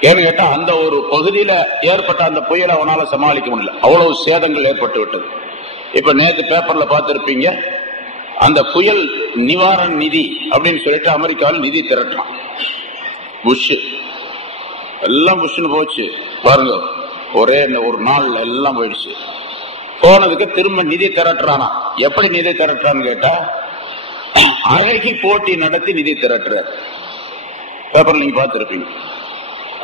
ஏன்னு கேட்டா, அந்த ஒரு பகுதியில ஏற்பட்ட அந்த புயலை அவனால சமாளிக்க முடியல, அவ்வளவு சேதங்கள் ஏற்பட்டு விட்டது. இப்ப நேற்று பேப்பர்ல பார்த்திருப்பீங்க, அந்த புயல் நிவாரண நிதி அப்படின்னு சொல்லிட்டு அமெரிக்காவில் நிதி திரட்டான். புஷ் எல்லாம் புஷ்னு போச்சு பாருங்க, ஒரே ஒரு நாள் எல்லாம் போயிடுச்சு. போனதுக்கு திரும்ப நிதி திரட்டுறானா. எப்படி நிதி திரட்டுறான்னு கேட்டா, அழகி போட்டி நடத்தி நிதி திரட்டுற பேப்பர் நீங்க பார்த்திருப்பீங்க.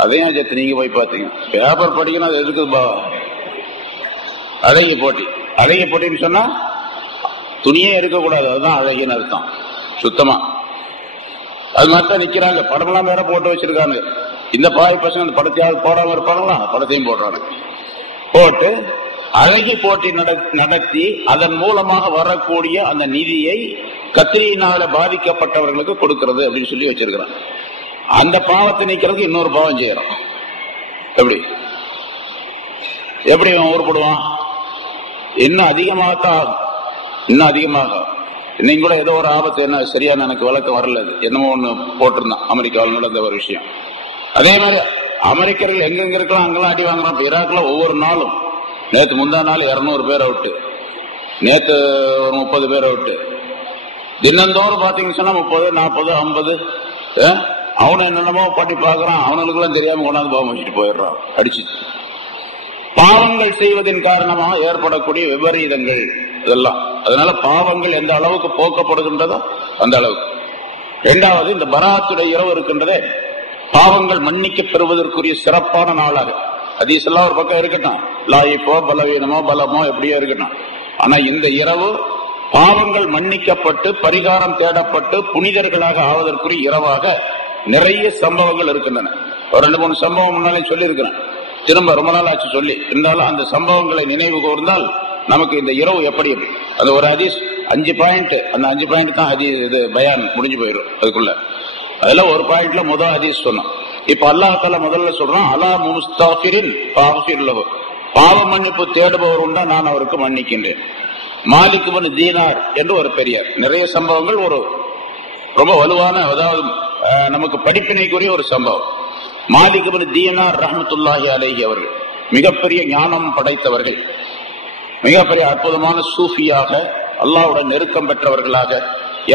அதையும் சேர்த்து நீங்க போய் பார்த்தீங்க, பேப்பர் படிக்கணும், அது எதுக்குப்பா? அழகி போட்டி. அழகி போட்டின்னு சொன்னா துணியே இருக்கக்கூடாது, அதுதான் அழகின்னு அர்த்தம். சுத்தமா அது மாதிரிதான் நிக்கிறாங்க. படமெல்லாம் வேற போட்டு வச்சிருக்காங்க. இந்த பாய் பசங்க அந்த படத்தையாவது போடாம இருப்பாங்களா, படத்தையும் போடுறாங்க. போட்டு அழகி போட்டி நடத்தி அதன் மூலமாக வரக்கூடிய அந்த நிதியை கத்திரியினால பாதிக்கப்பட்டவர்களுக்கு கொடுக்கிறது அப்படின்னு சொல்லி வச்சிருக்கிறான். அந்த பாவத்தை நீக்கிறதுக்கு இன்னொரு பாவம் செய்யறோம். எப்படி அவன் ஊர்படுவான்? இன்னும் அதிகமாகத்தான், இன்னும் அதிகமாக. இன்னைக்கு கூட ஏதோ ஒரு ஆபத்து, என்ன சரியான எனக்கு விளக்கம் வரல, என்னமோ ஒண்ணு போட்டிருந்தான், அமெரிக்காவில் நடந்த ஒரு விஷயம். அதே மாதிரி அமெரிக்கர்கள் எங்கெங்க இருக்கலாம் அங்கெல்லாம் அடி வாங்குறான். ஈராக்ல ஒவ்வொரு நாளும், நேற்று முந்தா நாள் 200 பேர் அவுட்டு, நேற்று ஒரு 30 பேர் அவுட்டு. தினந்தோறும் பாத்தீங்கன்னு சொன்னா 30, 40, 50. அவனை என்னென்னமோ பண்ணி பாக்குறான், அவனுக்கு எல்லாம் தெரியாம கொண்டாந்து பாவம் வச்சுட்டு போயிடுறான் அடிச்சு. பாவங்கள் செய்வதன் காரணமாக ஏற்படக்கூடிய விபரீதங்கள் இதெல்லாம். அதனால பாவங்கள் எந்த அளவுக்கு போக்கப்படுகின்றதோ அந்த அளவுக்கு. இரண்டாவது, இந்த பராத்துடைய இரவு இருக்கின்றதே, பாவங்கள் மன்னிக்க பெறுவதற்குரிய சிறப்பான நாளாக. ஹதீஸ் எல்லாம் ஒரு பக்கம் இருக்கட்டும், லாயிப்போ பலவீனமோ பலமோ எப்படியோ இருக்கட்டும், ஆனா இந்த இரவு பாவங்கள் மன்னிக்கப்பட்டு பரிகாரம் தேடப்பட்டு புனிதர்களாக ஆவதற்குரிய இரவாக நிறைய சம்பவங்கள் இருக்கின்றன. ஒரு 2-3 சம்பவம் முன்னாலே சொல்லி இருக்கிறேன், திரும்ப ரொம்ப நாள் ஆச்சு சொல்லி. இருந்தாலும் அந்த சம்பவங்களை நினைவு கூர்ந்தால் நமக்கு இந்த இரவு எப்படி, அது ஒரு ஹதீஸ் 5 பாயிண்ட், அந்த 5 பாயிண்ட் தான் ஹதீஸ், இது பயான் முடிஞ்சு போயிடும் அதுக்குள்ள. அதுல ஒரு பாயிண்ட்ல முதல் ஹதீஸ் சொன்னோம். இப்ப அல்லாஹ் தஆலா முதல்ல சொல்றான், அலா முஸ்தஃபிரின் ஃபஅஃபிர் லஹு, பாவ மன்னிப்பு தேடுபவர் உண்டா, நான் அவருக்கு மன்னிக்கின்றேன். மாலிக் இப்னு தீனார் என்று ஒரு பெரியார். நிறைய சம்பவங்கள், ஒரு ரொம்ப வலுவான, அதாவது நமக்கு படிப்பினைக்குரிய ஒரு சம்பவம். மாலிக் இப்னு தீனார் ரஹ்மத்துல்லாஹி அலைஹி அவர்கள் மிகப்பெரிய ஞானம் படைத்தவர்கள், மிகப்பெரிய அற்புதமான சூஃபியாக, அல்லாஹ்வுடன் நெருக்கம் பெற்றவர்களாக,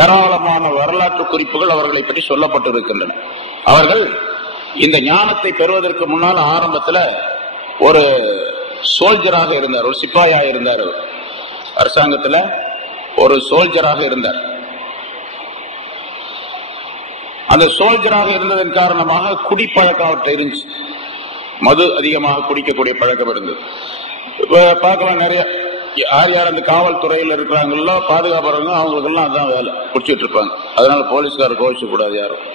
ஏராளமான வரலாற்று குறிப்புகள் அவர்களை பற்றி சொல்லப்பட்டிருக்கின்றன. அவர்கள் இந்த ஞானத்தை பெறுவதற்கு முன்னால் ஆரம்பத்தில் ஒரு சோல்ஜராக இருந்தார், ஒரு சிப்பாயா இருந்தார். அவர் அரசாங்கத்துல ஒரு சோல்ஜராக இருந்தார். அந்த சோல்ஜராக இருந்ததன் காரணமாக குடிப்பழக்கம் அவர்கிட்ட இருந்துச்சு. மது அதிகமாக குடிக்கக்கூடிய பழக்கம் இருந்தது. இப்ப பார்க்கலாம், நிறைய யார் யார் அந்த காவல்துறையில் இருக்கிறாங்களோ பாதுகாப்புறவங்க அவங்களுக்கெல்லாம் அதான் வேலை, குடிச்சிட்டு இருப்பாங்க. அதனால போலீஸ்காரர் கோவிச்சு கூடாது யாரும்.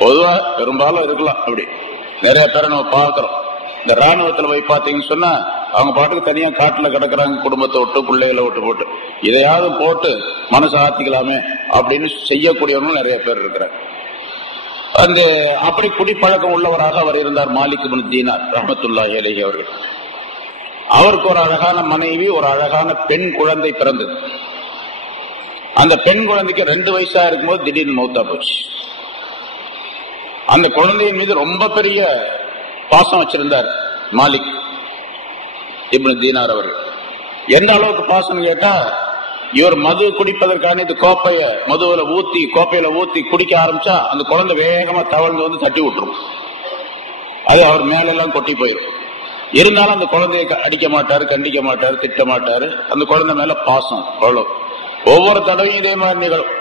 பொதுவா பெரும்பாலும் இருக்கலாம். அப்படி நிறைய பேரை நம்ம பார்க்கிறோம். இந்த ராணுவத்தில் போய் பார்த்தீங்கன்னு சொன்னா அவங்க பாட்டுக்கு தனியா காட்டுல கிடக்குறாங்க, குடும்பத்தை விட்டு பிள்ளைகளை விட்டு போட்டு இதையாவது போட்டு மனசு ஆத்திக்கலாமே அப்படின்னு செய்யக்கூடியவங்களும் நிறைய பேர் இருக்கிறாங்க. அந்த அப்படி குடிப்பழக்கம் உள்ளவராக அவர் இருந்தார். மாலிக் இப்னு தீனார் ரஹ்மத்துல்லாஹி அலைஹி அவர்கள். அவருக்கு ஒரு அழகான மனைவி, ஒரு அழகான பெண் குழந்தை பிறந்தது. அந்த பெண் குழந்தைக்கு 2 வயசா இருக்கும்போது திடீர்னு மௌத்தா போச்சு. அந்த குழந்தையின் மீது ரொம்ப பெரிய பாசம் வச்சிருந்தார் மாலிக் இப்னு தீனார் அவர்கள். எந்த அளவுக்கு பாசம் கேட்டா, இவர் மது குடிப்பதற்கான இந்த கோப்பையில ஊத்தி குடிக்க ஆரம்பிச்சா அந்த குழந்தை வேகமா தவழ்ந்து வந்து தட்டி விட்டுரும். அது அவர் மேலெல்லாம் கொட்டி போயிடும். இருந்தாலும் அந்த குழந்தைய அடிக்க மாட்டாரு, கண்டிக்க மாட்டாரு, திட்ட மாட்டாரு. அந்த குழந்தை மேல பாசம் அவ்வளவு. ஒவ்வொரு தடவையும் இதே மாதிரி நிகழும்.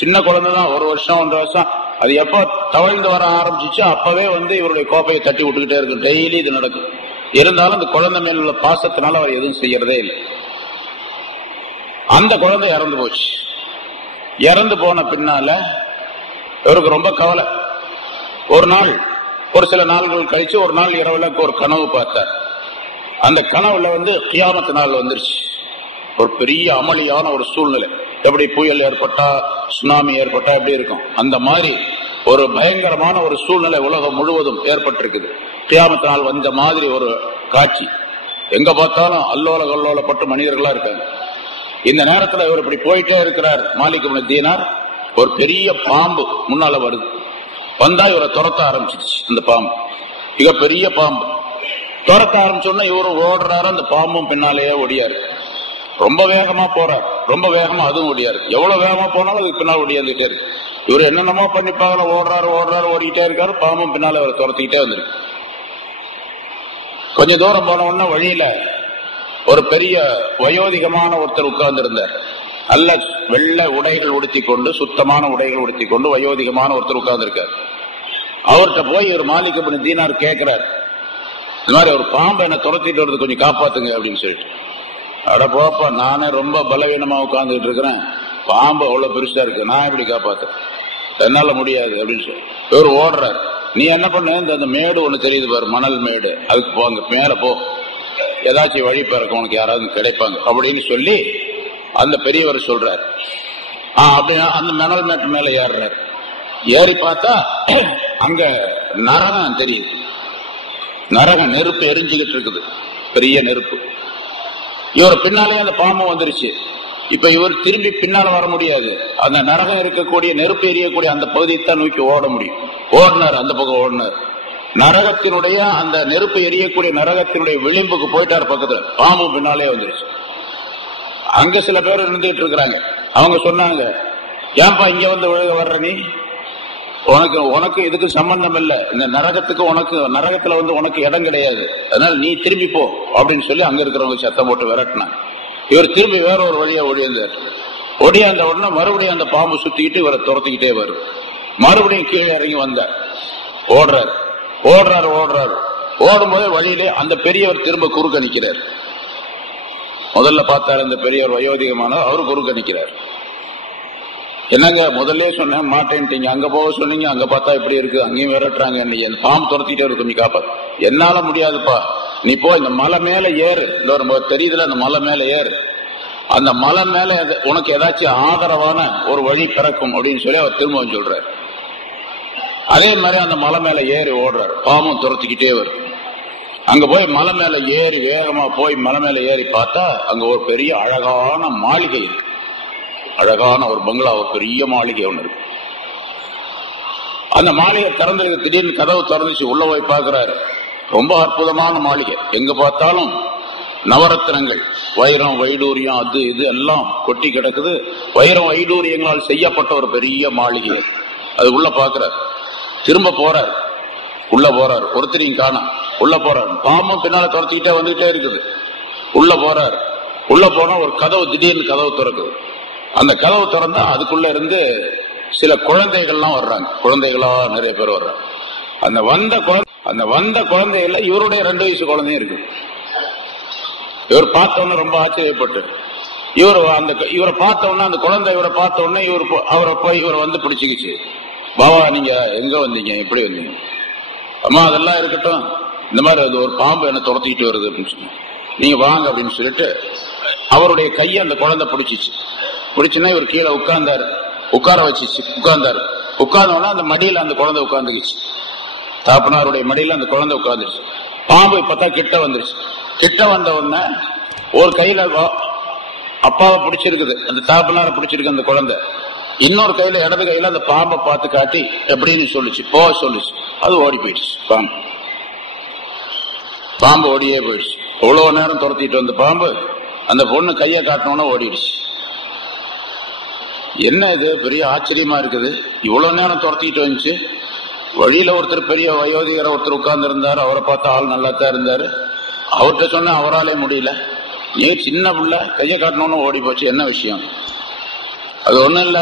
சின்ன குழந்தை தான், 1 வருஷம் 1.5 வருஷம். அது எப்ப தவழ்ந்து வர ஆரம்பிச்சிச்சு அப்பவே வந்து இவருடைய கோப்பையை தட்டி விட்டுக்கிட்டே இருக்கு. டெய்லி இது நடக்கும். இருந்தாலும் அந்த குழந்தை மேல உள்ள பாசத்தினால அவர் எதுவும் செய்யறதே இல்லை. அந்த குழந்தை இறந்து போச்சு. இறந்து போன பின்னால இவருக்கு ரொம்ப கவலை. ஒரு சில நாள்கள் கழிச்சு ஒரு நாள் இரவுல ஒரு கனவு பார்த்தார். அந்த கனவுல வந்து கியாமத்து நாள் வந்துருச்சு. ஒரு பெரிய அமளியான ஒரு சூழ்நிலை. எப்படி புயல் ஏற்பட்டா, சுனாமி ஏற்பட்டா எப்படி இருக்கும், அந்த மாதிரி ஒரு பயங்கரமான ஒரு சூழ்நிலை உலகம் முழுவதும் ஏற்பட்டிருக்குது. கியாமத்து நாள் வந்த மாதிரி ஒரு காட்சி. எங்க பார்த்தாலும் அல்லோல கல்லோலப்பட்டு மனிதர்களா இருக்காங்க. இந்த நேரத்தில் இவர் இப்படி போயிட்டே இருக்கிறார். மாலிக் இப்னு தீனார். ஒரு பெரிய பாம்பு முன்னால வருது. வந்தா இவரை துரத்த ஆரம்பிச்சிருச்சு. அந்த பாம்பு மிக பெரிய பாம்பு. துரத்த ஆரம்பிச்சோன்னா இவரு ஓடுறாரு, அந்த பாம்பும் பின்னாலேயே ஓடியாரு. ரொம்ப வேகமா போறார், ரொம்ப வேகமா அதுவும் ஓடியாரு. எவ்வளவு வேகமா போனாலும் அதுக்கு பின்னால் ஓடியாந்துட்டே இருக்கு. இவர் என்னென்னமோ பண்ணிப்பாங்க, ஓடுறாரு ஓடிக்கிட்டே இருக்காரு. பாம்பும் பின்னால அவரை துரத்திக்கிட்டே வந்துருக்கு. கொஞ்ச தூரம் போன உடனே வழியில ஒரு பெரிய வயோதிகமான ஒருத்தர் உட்கார்ந்து இருந்தார். நல்ல வெள்ளை உடைகள் உடுத்தி கொண்டு, சுத்தமான உடைகள் உடுத்தி கொண்டு வயோதிகமான ஒருத்தர் உட்கார்ந்து இருக்கார். அவர்கிட்ட போய் ஒரு மாலிக் இப்னு தீனார் கேட்கிறார், இந்த மாதிரி ஒரு பாம்பு என்ன துரத்திட்டு வருது, கொஞ்சம் காப்பாத்துங்க அப்படின்னு சொல்லிட்டு. அட போப்பா, நானே ரொம்ப பலவீனமா உட்கார்ந்துட்டு இருக்கிறேன், பாம்பு அவ்வளவு பெருசா இருக்கு, நான் எப்படி காப்பாத்துறேன், என்னால முடியாது அப்படின்னு சொல்லி இவர் ஓடுறாரு. நீ என்ன பண்ண, இந்த மேடு ஒண்ணு தெரியுது பாரு, மணல் மேடு, அதுக்கு போங்க, மேல போ, ஏதாச்சும் வழி பிறக்கும், உனக்கு யாராவது கிடைப்பாங்க அப்படின்னு சொல்லி அந்த பெரியவர் சொல்றாரு. அப்படின்னா அந்த மணல் மேட்டு மேல ஏறுறாரு. ஏறி பார்த்தா அங்க நரகம் தெரியுது. நரகம், நெருப்பு எரிஞ்சுக்கிட்டு இருக்குது, பெரிய நெருப்பு. இவர் பின்னாலே அந்த பாம்பு வந்துருச்சு. இப்ப இவர் திரும்பி பின்னால வர முடியாது. அந்த நரகம் இருக்கக்கூடிய, நெருப்பு எரியக்கூடிய அந்த பகுதியை தான் நோக்கி ஓட முடியும். ஓடினார், அந்த பக்கம் ஓடினார். நரகத்தினுடைய அந்த நெருப்பு எரியக்கூடிய நரகத்தினுடைய விளிம்புக்கு போயிட்டார். பக்கத்துல பாம்பு பின்னாலே வந்துருச்சு. அங்க சில பேர் இருந்துட்டு இருக்கிறாங்க. அவங்க சொன்னாங்க, ஏன்பா இங்க வந்து வர்ற நீ, உனக்கு இதுக்கு சம்பந்தம் இல்லை, இந்த நரகத்துக்கு நரகத்துல வந்து உனக்கு இடம் கிடையாது, அதனால நீ திரும்பி போ அப்படின்னு சொல்லி அங்க இருக்கிறவங்க சத்தம் போட்டு விரட்டினாங்க. இவர் திரும்பி வேற ஒரு வழியா ஓடியாந்தார். ஓடியாந்த உடனே மறுபடியும் அந்த பாம்பு சுத்திக்கிட்டு இவரை துரத்திக்கிட்டே வரும். மறுபடியும் கீழே இறங்கி வந்தார். ஓடுறாரு. ஓடும்போது வழியிலே அந்த பெரியவர் திரும்ப குறுக்க நிற்கிறார். முதல்ல பார்த்தாரு அந்த பெரியவர் வயோதிகமானவர், அவரு குறுக்க நிற்கிறார். என்னங்க முதல்ல சொன்னேன் மாட்டேன்ட்டீங்க, அங்க போக சொன்னீங்க, அங்க பார்த்தா இப்படி இருக்கு, அங்கேயும் விரட்டுறாங்க, நீங்க அந்த பாம்பு துரத்திட்டே இருக்கு, கொஞ்சம் காப்பாத்து. என்னால முடியாதுப்பா, நீ போ, இந்த மலை மேல ஏறு, இந்த தெரியுதுல அந்த மலை மேல ஏறு, அந்த மலை மேல உனக்கு ஏதாச்சும் ஆதரவான ஒரு வழி பிறக்கும் அப்படின்னு சொல்லி அவர் திரும்பவும் சொல்றாரு. அதே மாதிரி அந்த மலை மேல ஏறி ஓடுறாரு. பாம்பும் துரத்திக்கிட்டே வரும். அங்க போய் மலை மேல ஏறி, வேகமா போய் மலை மேல ஏறி பார்த்தா அங்க ஒரு பெரிய அழகான மாளிகை இருக்கு. அழகான ஒரு பங்களா, ஒரு பெரிய மாளிகை ஒண்ணு இருக்கு. அந்த மாளிகை திறந்து, திடீர்னு கதவு திறந்துச்சு. உள்ள போய் பார்க்கிறாரு. ரொம்ப அற்புதமான மாளிகை. எங்க பார்த்தாலும் நவரத்னங்கள், வைரம் வைடூரியம், அது இது எல்லாம் கொட்டி கிடக்குது. வைரம் வைடூரியங்களால் செய்யப்பட்ட ஒரு பெரிய மாளிகை. அது உள்ள பார்க்கிறார். திரும்ப போறார். உள்ள போறார். ஒருத்தரையும் காணோம். உள்ள போறாரு. பாம்பும் பின்னால துரத்திக்கிட்டே வந்துகிட்டே இருக்குது. உள்ள போறாரு. உள்ள போனா ஒரு கதவு, திடீர்னு கதவு திறக்குது. அந்த கதவு திறந்தா அதுக்குள்ள இருந்து சில குழந்தைகள்லாம் வர்றாங்க. குழந்தைகளா நிறைய பேர் வர்றாங்க. அந்த வந்த குழந்தைகள்ல இவருடைய 2 வயசு குழந்தையும் இருக்கு. இவர் பார்த்தோன்னு ரொம்ப ஆச்சரியப்பட்டு இவரை பார்த்த உடனே அந்த குழந்தை இவரை பார்த்த உடனே இவரை வந்து பிடிச்சிக்கிச்சு. பாபா நீங்க எங்க வந்தீங்க, எப்படி வந்தீங்க? அம்மா அதெல்லாம் இருக்கட்டும், இந்த மாதிரி அது ஒரு பாம்பு என்ன துரத்திக்கிட்டு வருது அப்படின்னு சொல்லி நீங்க வாங்க அப்படின்னு சொல்லிட்டு அவருடைய கையை அந்த குழந்தை பிடிச்சிச்சு. பிடிச்சுன்னா இவர் கீழே உட்கார்ந்தாரு. உட்கார வச்சிச்சு. உட்கார்ந்தோன்னா அந்த மடியில அந்த குழந்தை உட்கார்ந்துக்கிச்சு. தாப்பனாருடைய மடியில அந்த குழந்தை உட்கார்ந்துருச்சு. பாம்பு இப்பதான் கிட்ட வந்துருச்சு. கிட்ட வந்த உடனே ஒரு கையில அப்பாவை பிடிச்சிருக்குது, அந்த தாப்பனாரை பிடிச்சிருக்கு அந்த குழந்தை. இன்னொரு கையில இடது கையில அந்த பாம்பை பார்த்து காட்டி எப்படின்னு சொல்லுச்சு, சொல்லுச்சு. அது ஓடி போயிடுச்சு. பாம்பு ஓடியே போயிடுச்சு. எவ்வளவு நேரம் துரத்திட்டு வந்த பாம்பு அந்த பொண்ணு கையை காட்டணும்னா ஓடிடுச்சு. என்ன இது பெரிய ஆச்சரியமா இருக்குது, இவ்வளவு நேரம் துரத்திட்டு வந்துச்சு. வழியில ஒருத்தர் பெரிய வயோதிகரை ஒருத்தர் உட்கார்ந்து இருந்தாரு. அவரை பார்த்த ஆள் நல்லா தான் இருந்தாரு. அவர்கிட்ட சொன்ன அவராலே முடியல. நீ சின்ன பிள்ளை கையை காட்டணும்னு ஓடி போச்சு, என்ன விஷயம்? அது ஒண்ணும் இல்ல,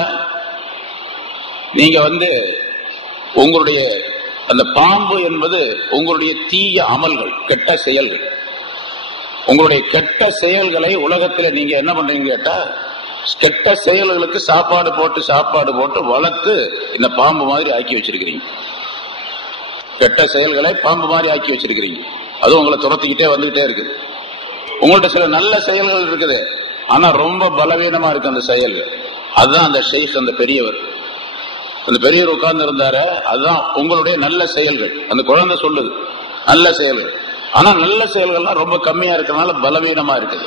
நீங்க உங்களுடைய அந்த பாம்பு என்பது உங்களுடைய தீய அமல்கள், கெட்ட செயல்கள். உங்களுடைய கெட்ட செயல்களை உலகத்தில் நீங்க என்ன பண்றீங்க கேட்டா, கெட்ட செயல்களுக்கு சாப்பாடு போட்டு வளர்த்து இந்த பாம்பு மாதிரி ஆக்கி வச்சிருக்கிறீங்க. கெட்ட செயல்களை பாம்பு மாதிரி ஆக்கி வச்சிருக்கிறீங்க. அது உங்களை துரத்திக்கிட்டே வந்துகிட்டே இருக்குது. உங்கள்ட்ட சில நல்ல செயல்கள் இருக்குது, ஆனா ரொம்ப பலவீனமா இருக்கு அந்த செயல்கள். அதுதான் அந்த ஷேக், அந்த பெரியவர் உட்கார்ந்து இருந்தாரு. அதுதான் உங்களுடைய நல்ல செயல்கள். அந்த குழந்தை சொல்லுது நல்ல செயல்கள், ஆனா நல்ல செயல்கள்லாம் ரொம்ப கம்மியா இருக்கிறதுனால பலவீனமா இருக்குது.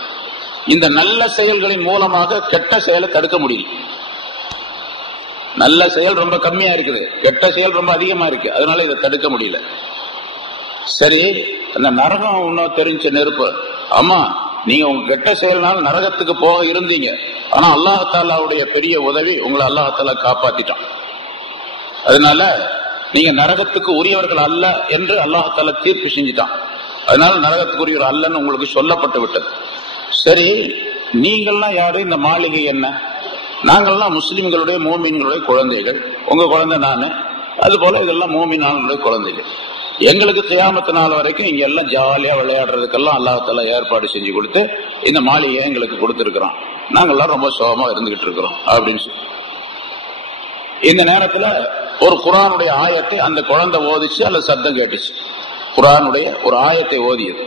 இந்த நல்ல செயல்களின் மூலமாக கெட்ட செயலை தடுக்க முடியல. நல்ல செயல் ரொம்ப கம்மியா இருக்குது, கெட்ட செயல் ரொம்ப அதிகமா இருக்கு, அதனால இதை தடுக்க முடியல. சரி, அந்த நரகம் இன்னும் தெரிஞ்ச நெருப்பு. ஆமா, நீங்க உங்க கெட்ட செயல்னால நரகத்துக்கு போக இருந்தீங்க, ஆனா அல்லாஹாலாவுடைய பெரிய உதவி உங்களை அல்லாஹாலா காப்பாத்திட்டான். அதனால நீங்க நரகத்துக்கு உரியவர்கள் அல்ல என்று அல்லாஹாலா தீர்ப்பு செஞ்சுட்டான். அதனால நரகத்துக்கு உரியவர் அல்லன்னு உங்களுக்கு சொல்லப்பட்டு விட்டது. சரி, நீங்கள்லாம் யாரு, இந்த மாளிகை என்ன? நாங்கள்லாம் முஸ்லிம்களுடைய மோமீன்களுடைய குழந்தைகள். உங்க குழந்தை நானு, அது போல இதெல்லாம் மோமீன்களுடைய குழந்தைகள். எங்களுக்கு கியாமத்து நாள் வரைக்கும் இங்க எல்லாம் ஜாலியா விளையாடுறதுக்கெல்லாம் அல்லாஹ்தாலா ஏற்பாடு செஞ்சு கொடுத்து இந்த மாளிகையை எங்களுக்கு கொடுத்துருக்கிறோம். நாங்கெல்லாம் ரொம்ப சோகமா இருந்துகிட்டு இருக்கிறோம் அப்படின்னு சொல்லி இந்த நேரத்துல ஒரு குர்ஆனுடைய ஆயத்தை அந்த குழந்தை ஓதிச்சு, அல்ல சத்தம் கேட்டுச்சு. குர்ஆனுடைய ஒரு ஆயத்தை ஓதியது.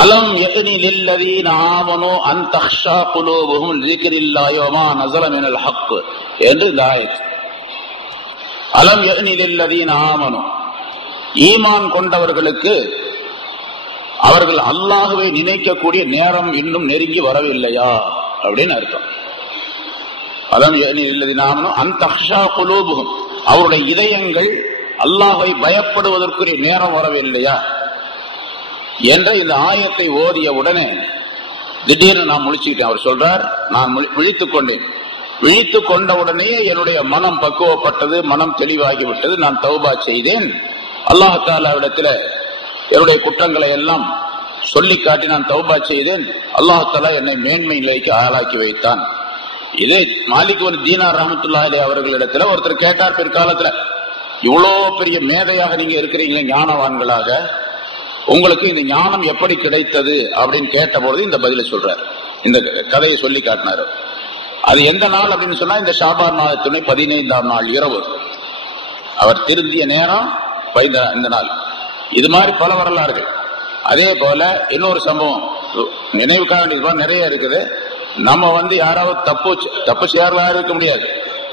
அலம் யக்னி லில்லதீன ஆமனு அன் தக்ஷா குலூபுஹும் லிக்ரில்லாஹி வமா நஸல மினல் ஹக் என்று இந்த ஆயத். அலம் யக்னி லில்லதீன ஆமனு, ஈமான் கொண்டவர்களுக்கு அவர்கள் அல்லாஹ்வை நினைக்கக்கூடிய நேரம் இன்னும் நெருங்கி வரவில்லையா அப்படின்னு அர்த்தம். அலம் யக்னி லில்லதீன ஆமனு அன் தக்ஷா குலூபுஹும், அவருடைய இதயங்கள் அல்லாஹ்வை பயப்படுவதற்குரிய நேரம் வரவில்லையா என்ற இந்த ஆயத்தை ஓதிய உடனே திடீர்னு நான் முழிச்சுக்கிட்டேன். அவர் சொல்றார், நான் விழித்துக் கொண்டேன். விழித்துக் கொண்ட உடனே என்னுடைய மனம் பக்குவப்பட்டது, மனம் தெளிவாகிவிட்டது. நான் தௌபா செய்தேன். அல்லாஹ் தஆலாவிடத்தில் என்னுடைய குற்றங்களை எல்லாம் சொல்லி காட்டி நான் தௌபா செய்தேன். அல்லாஹ் தஆலா என்னை மேன்மை நிலைக்கு ஆளாக்கி வைத்தான். இதே மாலிக் பின் தீனார் ரஹ்மத்துல்லாஹி அலைஹி அவர்களிடத்தில் ஒருத்தர் கேட்டார், பிற்காலத்துல இவ்வளோ பெரிய மேதையாக நீங்க இருக்கிறீங்களே, ஞானவான்களாக, உங்களுக்கு இந்த ஞானம் எப்படி கிடைத்தது அப்படின்னு கேட்டபோது இந்த பதிலை சொல்றார். இந்த கதையை சொல்லி காட்டினார். அது எந்த நாள் அப்படின்னு சொன்னா, இந்த ஷாபான் மாதத்தினுடைய 15ஆம் நாள் இரவு அவர் திருந்திய நேரம் இந்த நாள். இது மாதிரி பல வரலாறுகள். அதே போல இன்னொரு சம்பவம் நினைவுக்காக வேண்டியது நிறைய இருக்குது. நம்ம யாராவது தப்பு செய்யாத இருக்க முடியாது.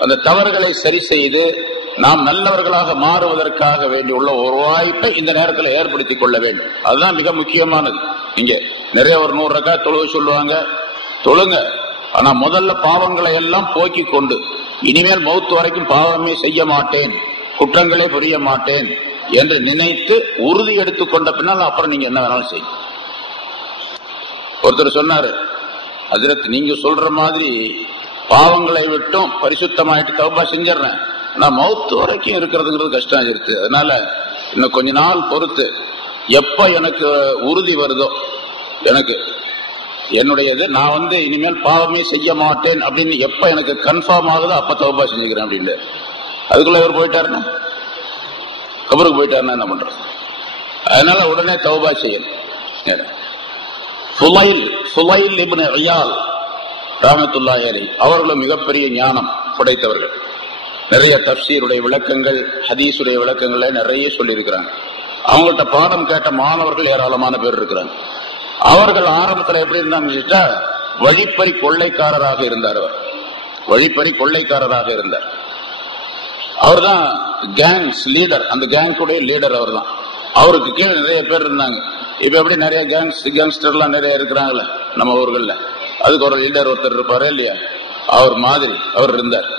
அந்த தவறுகளை சரி செய்து நாம் நல்லவர்களாக மாறுவதற்காக வேண்டியுள்ள ஒரு வாய்ப்பை இந்த நேரத்தில் ஏற்படுத்திக் கொள்ள வேண்டும். அதுதான் மிக முக்கியமானது. இங்க நிறைய ஒரு 100 ரக்காத் தொழுகை சொல்லுவாங்க, தொழுங்க. ஆனா முதல்ல பாவங்களை எல்லாம் போக்கி கொண்டு இனிமேல் மௌத்து வரைக்கும் பாவமே செய்ய மாட்டேன், குற்றங்களே புரிய மாட்டேன் என்று நினைத்து உறுதி எடுத்துக் கொண்ட பின்னால் அப்புறம் நீங்க என்ன வேணாலும் செய்யும். ஒருத்தர் சொன்னாரு, ஹஜ்ரத் நீங்க சொல்ற மாதிரி பாவங்களை விட்டும் பரிசுத்தமாயிட்டு தௌபா செஞ்சிடறேன், நான் மௌத்து வரைக்கும் இருக்கிறதுங்கிறது கஷ்டம் இருக்கு. அதனால இன்னும் கொஞ்ச நாள் பொறுத்து எப்ப எனக்கு உறுதி வருதோ, எனக்கு என்னுடையது நான் இனிமேல் பாவமே செய்ய மாட்டேன் அப்படின்னு எப்ப எனக்கு கன்ஃபார்ம் ஆகுதோ அப்ப தௌபா செஞ்சுக்கிறேன் அப்படின்னு. அதுக்குள்ள இவர் போயிட்டாருன்னா, கபருக்கு போயிட்டாருன்னா என்ன பண்றது? அதனால உடனே தௌபா செய்யணும். ஃபுலைல் இப்னு இயால் ரஹ்மத்துல்லாஹி அலைஹி அவர்களும் மிகப்பெரிய ஞானம் படைத்தவர்கள். நிறைய தஃப்சீருடைய விளக்கங்கள், ஹதீஸுடைய விளக்கங்களை நிறைய சொல்லி இருக்கிறாங்க. அவங்கள்ட்ட பாடம் கேட்ட மாணவர்கள் ஏராளமான பேர் இருக்கிறாங்க. அவர்கள் ஆரம்பத்தில் எப்படி இருந்தாங்க, வழிப்பறி கொள்ளைக்காரராக இருந்தார். அவர் வழிப்பறி கொள்ளைக்காரராக இருந்தார். அவர் தான் கேங்ஸ் லீடர், அந்த கேங்குடைய லீடர் அவர் தான். அவருக்கு கீழே நிறைய பேர் இருந்தாங்க. இப்ப எப்படி நிறைய கேங்ஸ்டர்லாம் நிறைய இருக்கிறாங்கல்ல நம்ம ஊர்கள்ல, அதுக்கு ஒரு லீடர் ஒருத்தர் இருப்பாரு இல்லையா, அவர் மாதிரி அவர் இருந்தார்.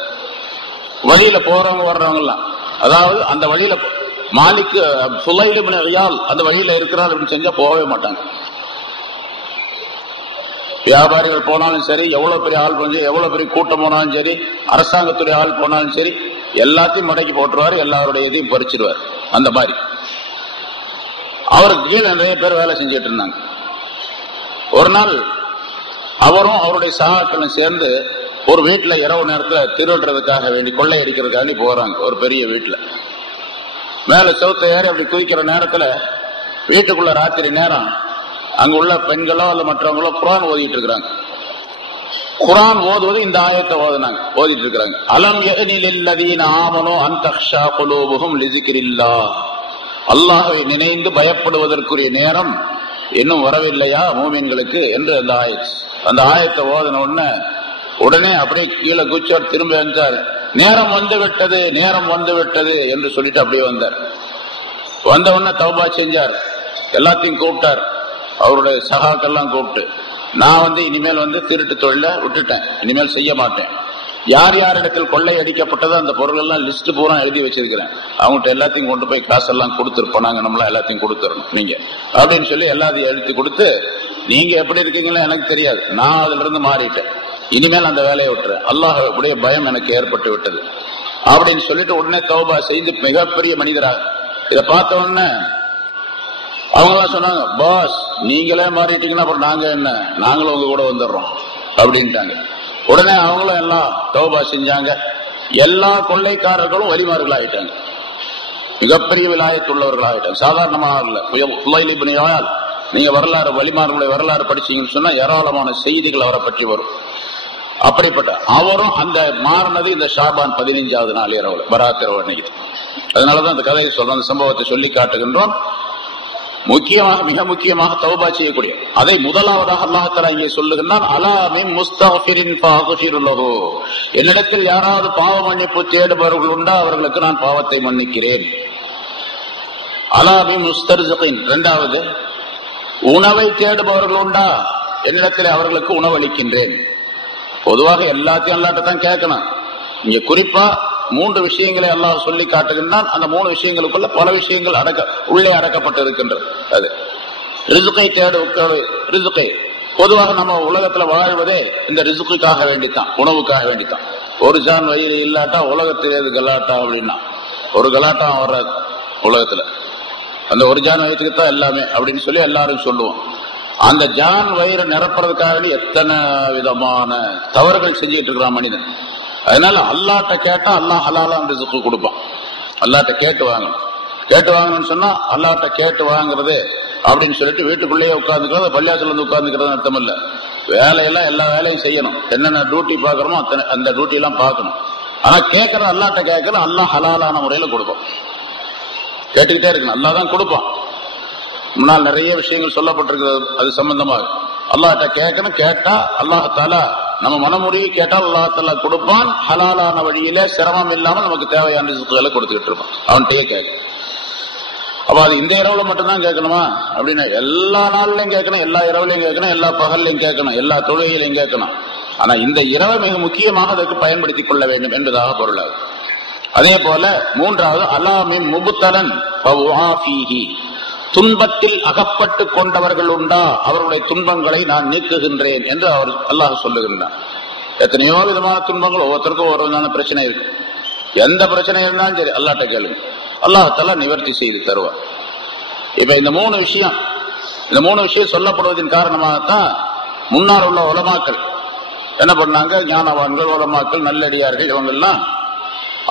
வழியில போறவங்க வர்றவங்க எல்லாம், அதாவது அந்த வழியில மாலிக் ஃபுலைல் இப்னு இயால் அந்த வழியில இருக்கிறார் அப்படின்னு செஞ்சா போகவே மாட்டாங்க. வியாபாரிகள் போனாலும் சரி, எவ்வளவு பெரிய ஆள் போனாலும், எவ்வளவு பெரிய கூட்டம் போனாலும் சரி, அரசாங்கத்துடைய ஆள் போனாலும் சரி, எல்லாத்தையும் மடக்கி போட்டுருவாரு, எல்லாருடைய இதையும் பறிச்சிருவார். அந்த மாதிரி அவருக்கு கீழே நிறைய பேர் வேலை செஞ்சுட்டு இருந்தாங்க. ஒரு நாள் அவரும் அவருடைய சகாக்களும் சேர்ந்து ஒரு வீட்டுல இரவு நேரத்தில் திருடுறதுக்காக வேண்டி, கொள்ளை அடிக்கிறதுக்காண்டி போறாங்க. ஒரு பெரிய வீட்டுல மேல சவுத்த ஏறி அப்படி குதிக்கிற நேரத்துல வீட்டுக்குள்ள ராத்திரி நேரம் அங்க உள்ள பெண்களோ அல்ல மற்றவங்களோ குர்ஆன் ஓதிட்டு இருக்கிறாங்க. குர்ஆன் ஓதுவது இந்த ஆயத்தை ஓதிட்டு இருக்கிறாங்க. அலம் யஅனி லில்லதீன ஆமனூ அன் தக்ஷா குலூபுஹும் லிஸிக்ரில்லாஹ், அல்லாஹ்வை நினைந்து பயப்படுவதற்குரிய நேரம் இன்னும் வரவில்லையா மூமின்களுக்கு என்று அந்த ஆயத்தை ஓதின உடனே அப்படியே கீழே குச்சோர் திரும்ப வந்தார். நேரம் வந்து விட்டது, நேரம் வந்து விட்டது என்று சொல்லிட்டு அப்படியே வந்தார். வந்த உடனே தௌபா செஞ்சார். எல்லாத்தையும் கூப்பிட்டார், அவருடைய சகாக்கெல்லாம் கூப்பிட்டு, நான் இனிமேல் திருட்டு தொழில விட்டுட்டேன், இனிமேல் செய்ய மாட்டேன். யார் யாரிடத்தில் கொள்ளை அடிக்கப்பட்டதோ அந்த பொருள் எல்லாம் லிஸ்ட் பூரா எழுதி வச்சிருக்கிறேன், அவங்கள்ட்ட எல்லாத்தையும் கொண்டு போய் காசெல்லாம் கொடுத்துருப்போம், நம்மளா எல்லாத்தையும் கொடுத்துடணும் நீங்க அப்படின்னு சொல்லி எல்லாத்தையும் எழுதி கொடுத்து, நீங்க எப்படி இருக்கீங்களோ எனக்கு தெரியாது, நான் அதுல இருந்து மாறிட்டேன், இனிமேல் அந்த வேலையை விட்டுறேன், அல்லாஹ்வுடைய பயம் எனக்கு ஏற்பட்டு விட்டது அப்படின்னு சொல்லிட்டு உடனே தௌபா செய்து மிகப்பெரிய மனிதராக. இதை பார்த்த உடனே அவங்கெல்லாம் சொன்னாங்க, பாஸ் நீங்களே மாறிட்டீங்கன்னா அப்புறம் நாங்க என்ன, நாங்களும் உங்க கூட வந்துடுறோம் அப்படின்ட்டாங்க. உடனே அவங்களும் எல்லாம் தௌபா செஞ்சாங்க. எல்லா கொள்ளைக்காரர்களும் வலிமார்கள் ஆயிட்டாங்க, மிகப்பெரிய விலாயத்துள்ளவர்கள் ஆயிட்டாங்க, சாதாரணமாக இல்ல. ஃபுலைல் இப்னு இயால் நீங்க வரலாறு, வலிமார்களுடைய வரலாறு படிச்சீங்கன்னு சொன்னா ஏராளமான செய்திகள் அவரை பற்றி வரும். அப்படிப்பட்ட அவரும் அந்த மாறினது இந்த ஷாபான் 15வது நாள் இரவு பராத் இரவு அன்னைக்கு. அதனாலதான் அந்த கதையை சொல்றோம், அந்த சம்பவத்தை சொல்லி காட்டுகின்றோம். முக்கியமாக, மிக முக்கியமாக தௌபா செய்யக்கூடிய அதை முதலாவதாக அல்லாஹ் தஆலா இங்கே சொல்லுகின்றான், அலா மின் முஸ்தக்ஃபிரின் ஃபஅக்ஃபிர் லஹு, என்னிடத்தில் யாராவது பாவ மன்னிப்பு தேடுபவர்கள் உண்டா அவர்களுக்கு நான் பாவத்தை மன்னிக்கிறேன். அலா மின் முஸ்தர்ஸிகின், இரண்டாவது உணவை தேடுபவர்கள் உண்டா என்னிடத்தில் அவர்களுக்கு உணவளிக்கின்றேன். பொதுவாக எல்லாத்தையும் அல்லாஹ்ட்ட தான் கேட்கணும். இங்க குறிப்பா 3 விஷயங்களை அல்லாஹ் சொல்லி காட்டுகின்றான். அந்த 3 விஷயங்களுக்குள்ள பல விஷயங்கள் உள்ளே அடக்கப்பட்டு இருக்கின்றது. அது ரிஸ்கை ரிஸ்கை பொதுவாக நம்ம உலகத்துல வாழ்வதே இந்த ரிஸ்குக்காக வேண்டித்தான், உணவுக்காக வேண்டித்தான். ஒரு ஜான் வயிறு இல்லாட்டா உலகத்திலே கலாட்டா அப்படின்னா ஒரு கலாட்டா வர்ற உலகத்துல அந்த ஒரு ஜான் வயிற்றுக்கு தான் எல்லாமே அப்படின்னு சொல்லி எல்லாரும் சொல்லுவோம். அந்த ஜான் வயிறு நிரப்புறதுக்காக எத்தனை விதமான தவறுகள் செஞ்சுட்டு இருக்கிறான் மனிதன். அதனால அல்லாஹ்ட்ட கேட்டா அல்லாஹ் ஹலாலான ரிஸ்க் கொடுப்பான். அல்லாஹ்ட்ட கேட்டு வாங்கணும்னு சொன்னா அல்லாஹ்ட்ட கேட்டு வாங்குறது அப்படின்னு சொல்லிட்டு வீட்டுக்குள்ளேயே உட்கார்ந்துக்கிறது, பள்ளியாசல உட்கார்ந்துக்கிறது அர்த்தம் இல்ல. வேலையெல்லாம் எல்லா வேலையும் செய்யணும், என்னென்ன டியூட்டி பாக்குறோமோ அந்த டியூட்டி எல்லாம் பார்க்கணும். ஆனா கேட்கறது அல்லாஹ்ட்ட கேட்கறது அல்லாஹ் ஹலாலான முறையில கொடுப்பான். கேட்டுக்கிட்டே இருக்கணும், அல்லாஹ் தான் கொடுப்பான். முன்னால் நிறைய விஷயங்கள் சொல்லப்பட்டிருக்கிறது அது சம்பந்தமாக. அல்லாஹ்ட்ட கேட்கணும், கேட்டா அல்லாஹ் தஆலா நம்ம மனமுறையை கேட்டால் அல்லாஹ் தஆலா கொடுப்பான். ஹலாலான வழியில சிரமம் இல்லாமல் நமக்கு தேவையான ரிஸ்குகளை கொடுத்துக்கிட்டு இருப்பான், அவன்கிட்டயே கேட்க. அப்ப அது இந்த இரவுல மட்டும்தான் கேட்கணுமா அப்படின்னா எல்லா நாள்லயும் கேட்கணும், எல்லா இரவுலையும் கேட்கணும், எல்லா பகல்லையும் கேட்கணும், எல்லா தொழுகையிலையும் கேட்கணும். ஆனா இந்த இரவை மிக முக்கியமாக அதற்கு பயன்படுத்திக் கொள்ள வேண்டும் என்பதாக பொருளாகும். அதே போல 3வது அலாமின் முபுத்தலன் துன்பத்தில் அகப்பட்டு கொண்டவர்கள் உண்டா அவர்களுடைய துன்பங்களை நான் நீக்குகின்றேன் என்று அல்லாஹ் சொல்லுகின்றான். எத்தனையோ விதமான துன்பங்கள், ஒவ்வொருத்தருக்கும் ஒரு விதமான பிரச்சனை இருக்கு. எந்த பிரச்சனை இருந்தாலும் சரி அல்லாஹ்ட்ட கேளுங்க, அல்லாஹ் தஆலா நிவர்த்தி செய்து தருவார். இப்ப இந்த மூணு விஷயம் சொல்லப்படுவதன் காரணமாகத்தான் முன்னால் உள்ள உலமாக்கள் என்ன பண்ணாங்க, ஞானவான்கள், உலமாக்கள், நல்லடியார்கள், இவங்கெல்லாம்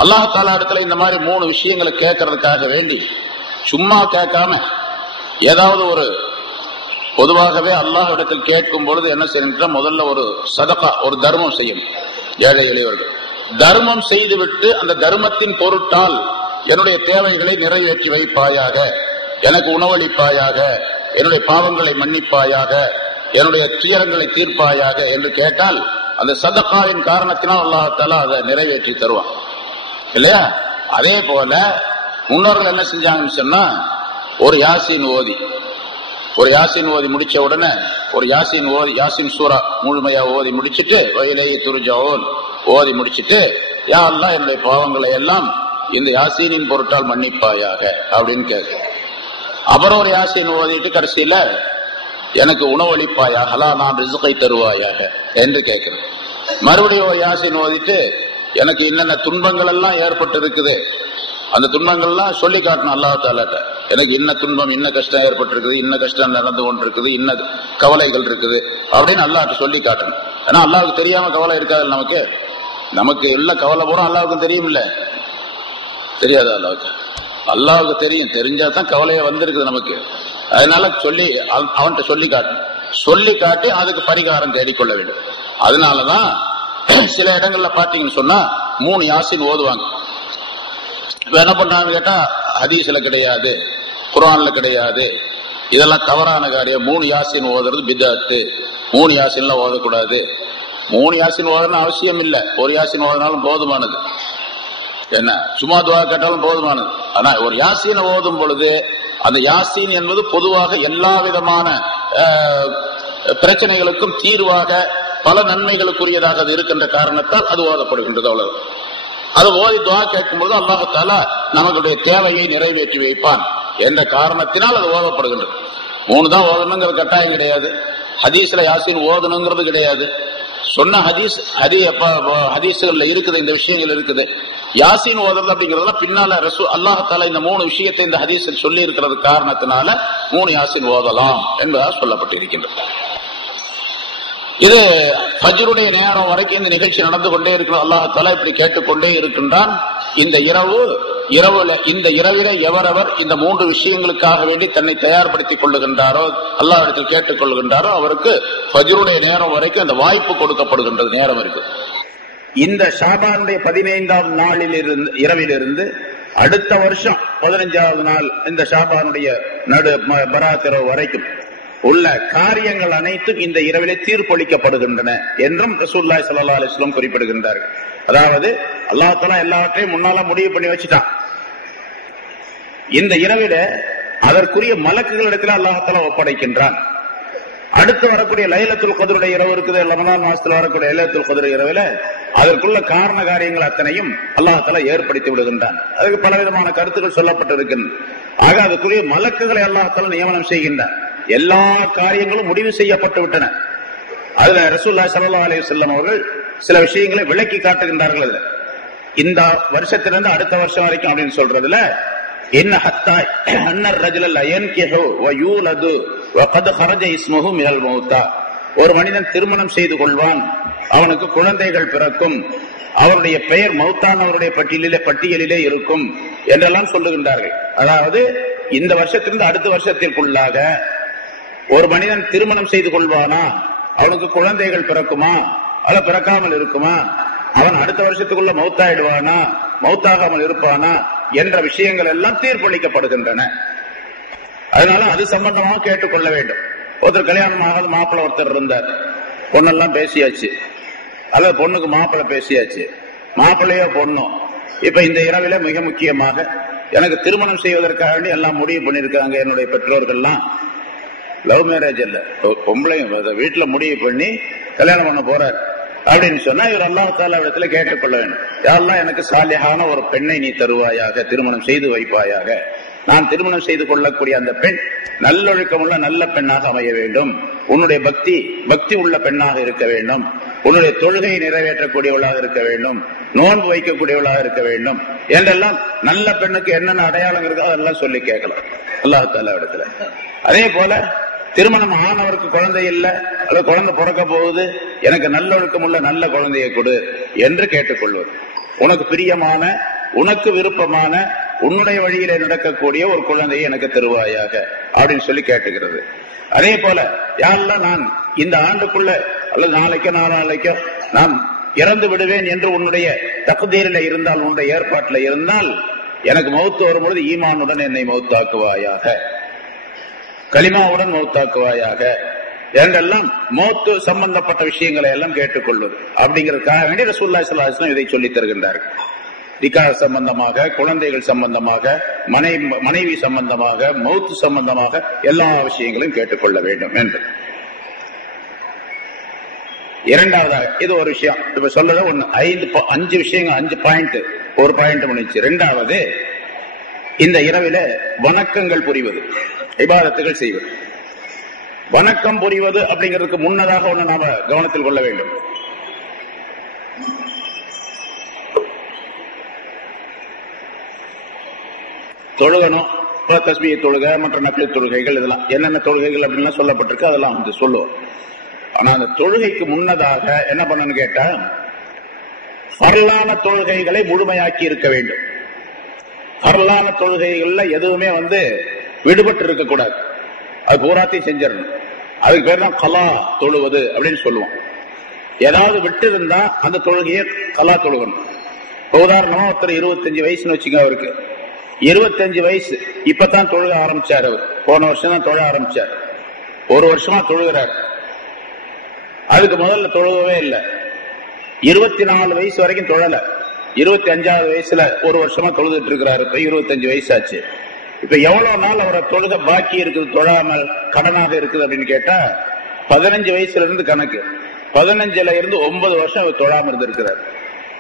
அல்லாஹ் தஆலா இடத்துல இந்த மாதிரி மூணு விஷயங்களை கேட்கறதுக்காக வேண்டி சும்மா கேட்காம ஏதாவது ஒரு பொதுவாகவே அல்லாஹ் இடத்தில் கேட்கும் பொழுது என்ன செய்யணும், முதல்ல ஒரு சதகா, ஒரு தர்மம் செய்யும். ஏழை எளியவர்கள் தர்மம் செய்துவிட்டு அந்த தர்மத்தின் பொருட்டால் என்னுடைய தேவைகளை நிறைவேற்றி வைப்பாயாக, எனக்கு உணவளிப்பாயாக, என்னுடைய பாவங்களை மன்னிப்பாயாக, என்னுடைய துயரங்களை தீர்ப்பாயாக என்று கேட்டால் அந்த சதகாவின் காரணத்தினால் அல்லாஹ் தஆலா அதை நிறைவேற்றி தருவான் இல்லையா? அதே போல முன்னோர்கள் என்ன செஞ்சாங்கன்னு சொன்னா, ஒரு யாசீன் ஓதி முடிச்ச உடனே ஒரு யாசீன் சூரா முழுமையா ஓதி முடிச்சுட்டு வயலையை துருஜாவோன் ஓதி முடிச்சுட்டு, யா அல்லாஹ் என்னுடைய பாவங்களை எல்லாம் இந்த யாசீனின் பொருட்டால் மன்னிப்பாயாக அப்படின்னு கேட்க. அப்புறம் ஒரு யாசீன் ஓதிட்டு கடைசியில எனக்கு உணவளிப்பாயாக, நான் ரிஸ்கை தருவாயாக என்று கேட்கிறேன். மறுபடியும் ஒரு யாசீன் ஓதிட்டு எனக்கு என்னென்ன துன்பங்கள் எல்லாம் ஏற்பட்டு இருக்குது அந்த துன்பங்கள்லாம் சொல்லி காட்டணும் அல்லாஹ் தஆலாட்ட. எனக்கு இன்ன துன்பம், இன்ன கஷ்டம் ஏற்பட்டு இருக்குது, இன்ன கஷ்டம் நடந்து கொண்டு இருக்குது, இன்ன கவலைகள் இருக்குது அப்படின்னு அல்லாஹ்ட்ட சொல்லி காட்டணும். ஏன்னா அல்லாஹ்வுக்கு தெரியாம கவலை இருக்காது. நமக்கு உள்ள கவலை பூரா அல்லாஹ்வுக்கு தெரியும்ல, தெரியாது அல்லாஹ்வுக்கு தெரியும். தெரிஞ்சாதான் கவலையே வந்திருக்குது நமக்கு. அதனால சொல்லி அவன்கிட்ட சொல்லி காட்டி அதுக்கு பரிகாரம் தேடிக்கொள்ள வேண்டும். அதனாலதான் சில இடங்கள்ல பாத்தீங்கன்னு சொன்னா 3 யாசீன் ஓதுவாங்க. என்ன பண்றாங்க கேட்டா, ஹதீஸ்ல கிடையாது, குர்ஆன்ல கிடையாது, இதெல்லாம் தவறான காரியம். 3 யாசீன் ஓதுறது பித்அத்து, 3 யாசீன்லாம் ஓதக்கூடாது. 3 யாசீன் ஓதணும் அவசியம் இல்லை, ஒரு யாசீன் ஓதினாலும் போதுமானது. என்ன சும்மா துஆ கேட்டாலும் போதுமானது. ஆனா ஒரு யாசீனை ஓதும் பொழுது அந்த யாசீன் என்பது பொதுவாக எல்லா விதமான பிரச்சனைகளுக்கும் தீர்வாக பல நன்மைகளுக்குரியதாக அது இருக்கின்ற காரணத்தால் அது ஓதப்படுகின்றது. அவ்வளவு அது ஓதி துஆ கேட்கும்போது அல்லாஹ் தஆலா நமக்குடைய தேவையை நிறைவேற்றி வைப்பான் என்ற காரணத்தினால் அது ஓதப்படுகின்றது. 3 தான் ஓதணுங்கிறது கட்டாயம் கிடையாது. ஹதீஸ்ல யாசீன் ஓதணுங்கிறது கிடையாது. சொன்ன ஹதீஸ்கள்ல இருக்குது, இந்த விஷயங்கள் இருக்குது. யாசீன் ஓதுறது அப்படிங்கறதுல பின்னால அல்லாஹ் தஆலா இந்த 3 விஷயத்தை இந்த ஹதீஸில் சொல்லி இருக்கிறது காரணத்தினால 3 யாசீன் ஓதலாம் என்பதாக சொல்லப்பட்டிருக்கின்றது. இது ஃபஜ்ருடைய நேரம் வரைக்கும் இந்த நிகழ்ச்சி நடந்து கொண்டே இருக்கிறோம். அல்லாஹ் தஆலா இப்படி கேட்டுக்கொண்டே இருக்கின்றான். இந்த இரவில எவரவர் இந்த 3 விஷயங்களுக்காக வேண்டி தன்னை தயார்படுத்திக் கொள்ளுகின்றாரோ, அல்லாஹ்விடத்தில் கேட்டுக் கொள்ளுகின்றாரோ, அவருக்கு ஃபஜ்ருடைய நேரம் வரைக்கும் அந்த வாய்ப்பு கொடுக்கப்படுகின்றது, நேரம் இருக்கு. இந்த ஷாபானுடைய 15ஆம் நாளில் இருந்து இரவிலிருந்து அடுத்த வருஷம் 15வது நாள் இந்த ஷாபானுடைய பராத் இரவு வரைக்கும் உள்ள காரியங்கள் அனைத்தும் இந்த இரவிலே தீர்ப்பளிக்கப்படுகின்றன என்றும் ரசூலுல்லாஹி ஸல்லல்லாஹு அலைஹி வஸல்லம் குறிப்பிடுகின்றார்கள். அதாவது அல்லாஹ் தஆலா எல்லாவற்றையும் முன்னால முடிவு பண்ணி வச்சுட்டான். இந்த இரவில அதற்குரிய மலக்குகளிடத்தில் அல்லாஹ் தஆலா ஒப்படைக்கின்றான். அடுத்து வரக்கூடிய லைலத்துல் கத்ருடைய இரவு இருக்குது, ரமலான் மாசத்துல வரக்கூடிய லைலத்துல் கத்ர் இரவுல அதற்குள்ள காரண காரியங்கள் அத்தனையும் அல்லாஹ் தஆலா ஏற்படுத்தி விடுகின்றான். அதுக்கு பலவிதமான கருத்துக்கள் சொல்லப்பட்டிருக்கின்றன. ஆக அதுக்குரிய மலக்குகளை அல்லாஹ் தஆலா நியமனம் செய்கின்றான். எல்லா காரியங்களும் முடிவு செய்யப்பட்டு விட்டன. அதுல ரசூலுல்லாஹி ஸல்லல்லாஹு அலைஹி வஸல்லம் அவர்கள் சில விஷயங்களை விளக்கி காட்டுகின்றார்கள். அதுல இந்த வருஷத்திலிருந்து அடுத்த வருஷம் வரைக்கும் அப்படின்னு சொல்றதுல என்ன ஹத்தா அன்னர் ரஜுல் யன்கிஹு வ யூலது வ கத் ஹரஜ இஸ்முஹு மினல் மௌத்தா, ஒரு மனிதன் திருமணம் செய்து கொள்வான், அவனுக்கு குழந்தைகள் பிறக்கும், அவருடைய பெயர் மௌத்தானவருடைய பட்டியலிலே இருக்கும் என்றெல்லாம் சொல்லுகின்றார்கள். அதாவது இந்த வருஷத்திலிருந்து அடுத்த வருஷத்திற்குள்ளாக ஒரு மனிதன் திருமணம் செய்து கொள்வானா, அவனுக்கு குழந்தைகள் பிறக்குமா, அவளை பிறக்காமல் இருக்குமா, அவன் அடுத்த வருஷத்துக்குள்ள மௌத்தாயிடுவானா, மௌத்தாகாமல் இருப்பானா என்ற விஷயங்கள் எல்லாம் தீர்ப்பளிக்கப்படுகின்றன. அதனால அது சம்பந்தமாக கேட்டுக்கொள்ள வேண்டும். ஒருத்தர் கல்யாணம் ஆகாத மாப்பிள்ளை ஒருத்தர் இருந்தார், பொண்ணெல்லாம் பேசியாச்சு, அல்லது பொண்ணுக்கு மாப்பிள்ளை பேசியாச்சு, மாப்பிள்ளையோ பொண்ணும் இப்ப இந்த இரவில மிக முக்கியமாக எனக்கு திருமணம் செய்வதற்காக வேண்டி எல்லாம் முடிவு பண்ணிருக்காங்க என்னுடைய பெற்றோர்கள்லாம். லவ் மேரேஜ் இல்ல, பொம்பளையும் வீட்டுல முடிவு பண்ணி கல்யாணம் பண்ண போறார் அப்படின்னு சொன்னா இவர் அல்லாஹ் தஆலா இடத்துல கேட்டுக்கொள்ள வேண்டும். யாரெல்லாம் எனக்கு சாலிஹான ஒரு பெண்ணை நீ தருவாயாக, திருமணம் செய்து வைப்பாயாக, நான் திருமணம் செய்து கொள்ளக்கூடிய அந்த பெண் நல்லொழுக்கமுள்ள நல்ல பெண்ணாக அமைய வேண்டும் உன்னுடைய பக்தி உள்ள பெண்ணாக இருக்க வேண்டும், உன்னுடைய தொழுகையை நிறைவேற்றக்கூடியவளாக இருக்க வேண்டும், நோன்பு வைக்கக்கூடியவளாக இருக்க வேண்டும் என்றெல்லாம் நல்ல பெண்ணுக்கு என்னென்ன அடையாளம் இருக்கோ அதெல்லாம் சொல்லி கேட்கலாம் அல்லாஹ் தஆலா இடத்துல. அதே போல திருமணம் ஆனவருக்கு குழந்தை இல்லை அல்லது குழந்தை பிறக்க போகுது, எனக்கு நல்லொழுக்கம் உள்ள நல்ல குழந்தையை கொடு என்று கேட்டுக்கொள்வது. உனக்கு பிரியமான, உனக்கு விருப்பமான, உன்னுடைய வழியில நடக்கக்கூடிய ஒரு குழந்தையை எனக்கு தருவாயாக அப்படின்னு சொல்லி கேட்டுக்கிறது. அதே போல யாரெல்லாம் நான் இந்த ஆண்டுக்குள்ள அல்லது நாளைக்கோ நாளைக்கோ நான் இறந்து விடுவேன் என்று உன்னுடைய தக்தீரில் இருந்தால், உன்னுடைய ஏற்பாட்டில் இருந்தால், எனக்கு மௌத்து வரும்பொழுது ஈமானுடன் என்னை மௌத்தாக்குவாயாக, கலிமாவுடன் மௌத்தாக்குவாயாக என்றெல்லாம் மௌத்து சம்பந்தப்பட்ட விஷயங்களை எல்லாம் கேட்டுக்கொள்வது. அப்படிங்கிறதுக்காக வேண்டிய ரசூலுல்லாஹி ஸல்லல்லாஹு அலைஹி வஸல்லம் இதை சொல்லித் தருகின்றார்கள். நிக்காஹ் சம்பந்தமாக, குழந்தைகள் சம்பந்தமாக, மனைவி சம்பந்தமாக, மௌத்து சம்பந்தமாக எல்லா விஷயங்களையும் கேட்டுக்கொள்ள வேண்டும் என்று. இரண்டாவதாக இது ஒரு விஷயம் இப்ப சொல்றது ஒண்ணு, 5 விஷயங்கள், 5 பாயிண்ட், ஒரு பாயிண்ட் முடிச்சு. இரண்டாவது, இந்த இரவில வணக்கங்கள் புரிவது, இபாதத்துகள் செய்வது. வணக்கம் புரிவது அப்படிங்கிறதுக்கு முன்னதாக ஒண்ணு நாம கவனத்தில் கொள்ள வேண்டும். தொழுகணும், தஸ்பீஹ் தொழுகை, மற்ற நஃபில் தொழுகைகள், இதெல்லாம் என்னென்ன தொழுகைகள் அப்படின்லாம் சொல்லப்பட்டிருக்கு, அதெல்லாம் வந்து சொல்லுவோம். ஆனா அந்த தொழுகைக்கு முன்னதாக என்ன பண்ணணும்னு கேட்டா, ஃபர்லான தொழுகைகளை முழுமையாக்கி இருக்க வேண்டும். ஃபர்லான தொழுகைகள்ல எதுவுமே வந்து விடுபட்டு இருக்கக்கூடாது, அது பூராத்தையும் செஞ்சிடணும். அதுக்கு பேர் தான் கலா தொழுவது அப்படின்னு சொல்லுவோம். ஏதாவது விட்டு இருந்தா அந்த தொழுகையை கலா தொழுகணும். உதாரணமா ஒருத்தர் 25 வயசுன்னு வச்சுங்க, அவருக்கு 25 வயசு, இப்பதான் தொழுக ஆரம்பிச்சார். அவர் போன வருஷம் தான் தொழ ஆரம்பிச்சார், ஒரு வருஷமா தொழுகிறார். அதுக்கு முதல்ல தொழுகவே இல்லை, 24 வயசு வரைக்கும் தொழல. 25வது வயசுல ஒரு வருஷமா தொழுதுட்டு இருக்கிறாரு. இப்ப 25 வயசு ஆச்சு. இப்ப எவ்வளவு நாள் அவரை தொழுக பாக்கி இருக்குது, தொழாமல் கடனாக இருக்குது அப்படின்னு கேட்டா 15 வயசுல இருந்து கணக்கு. 15ல இருந்து 9 வருஷம் அவர் தொழாம இருந்து இருக்கிறார்.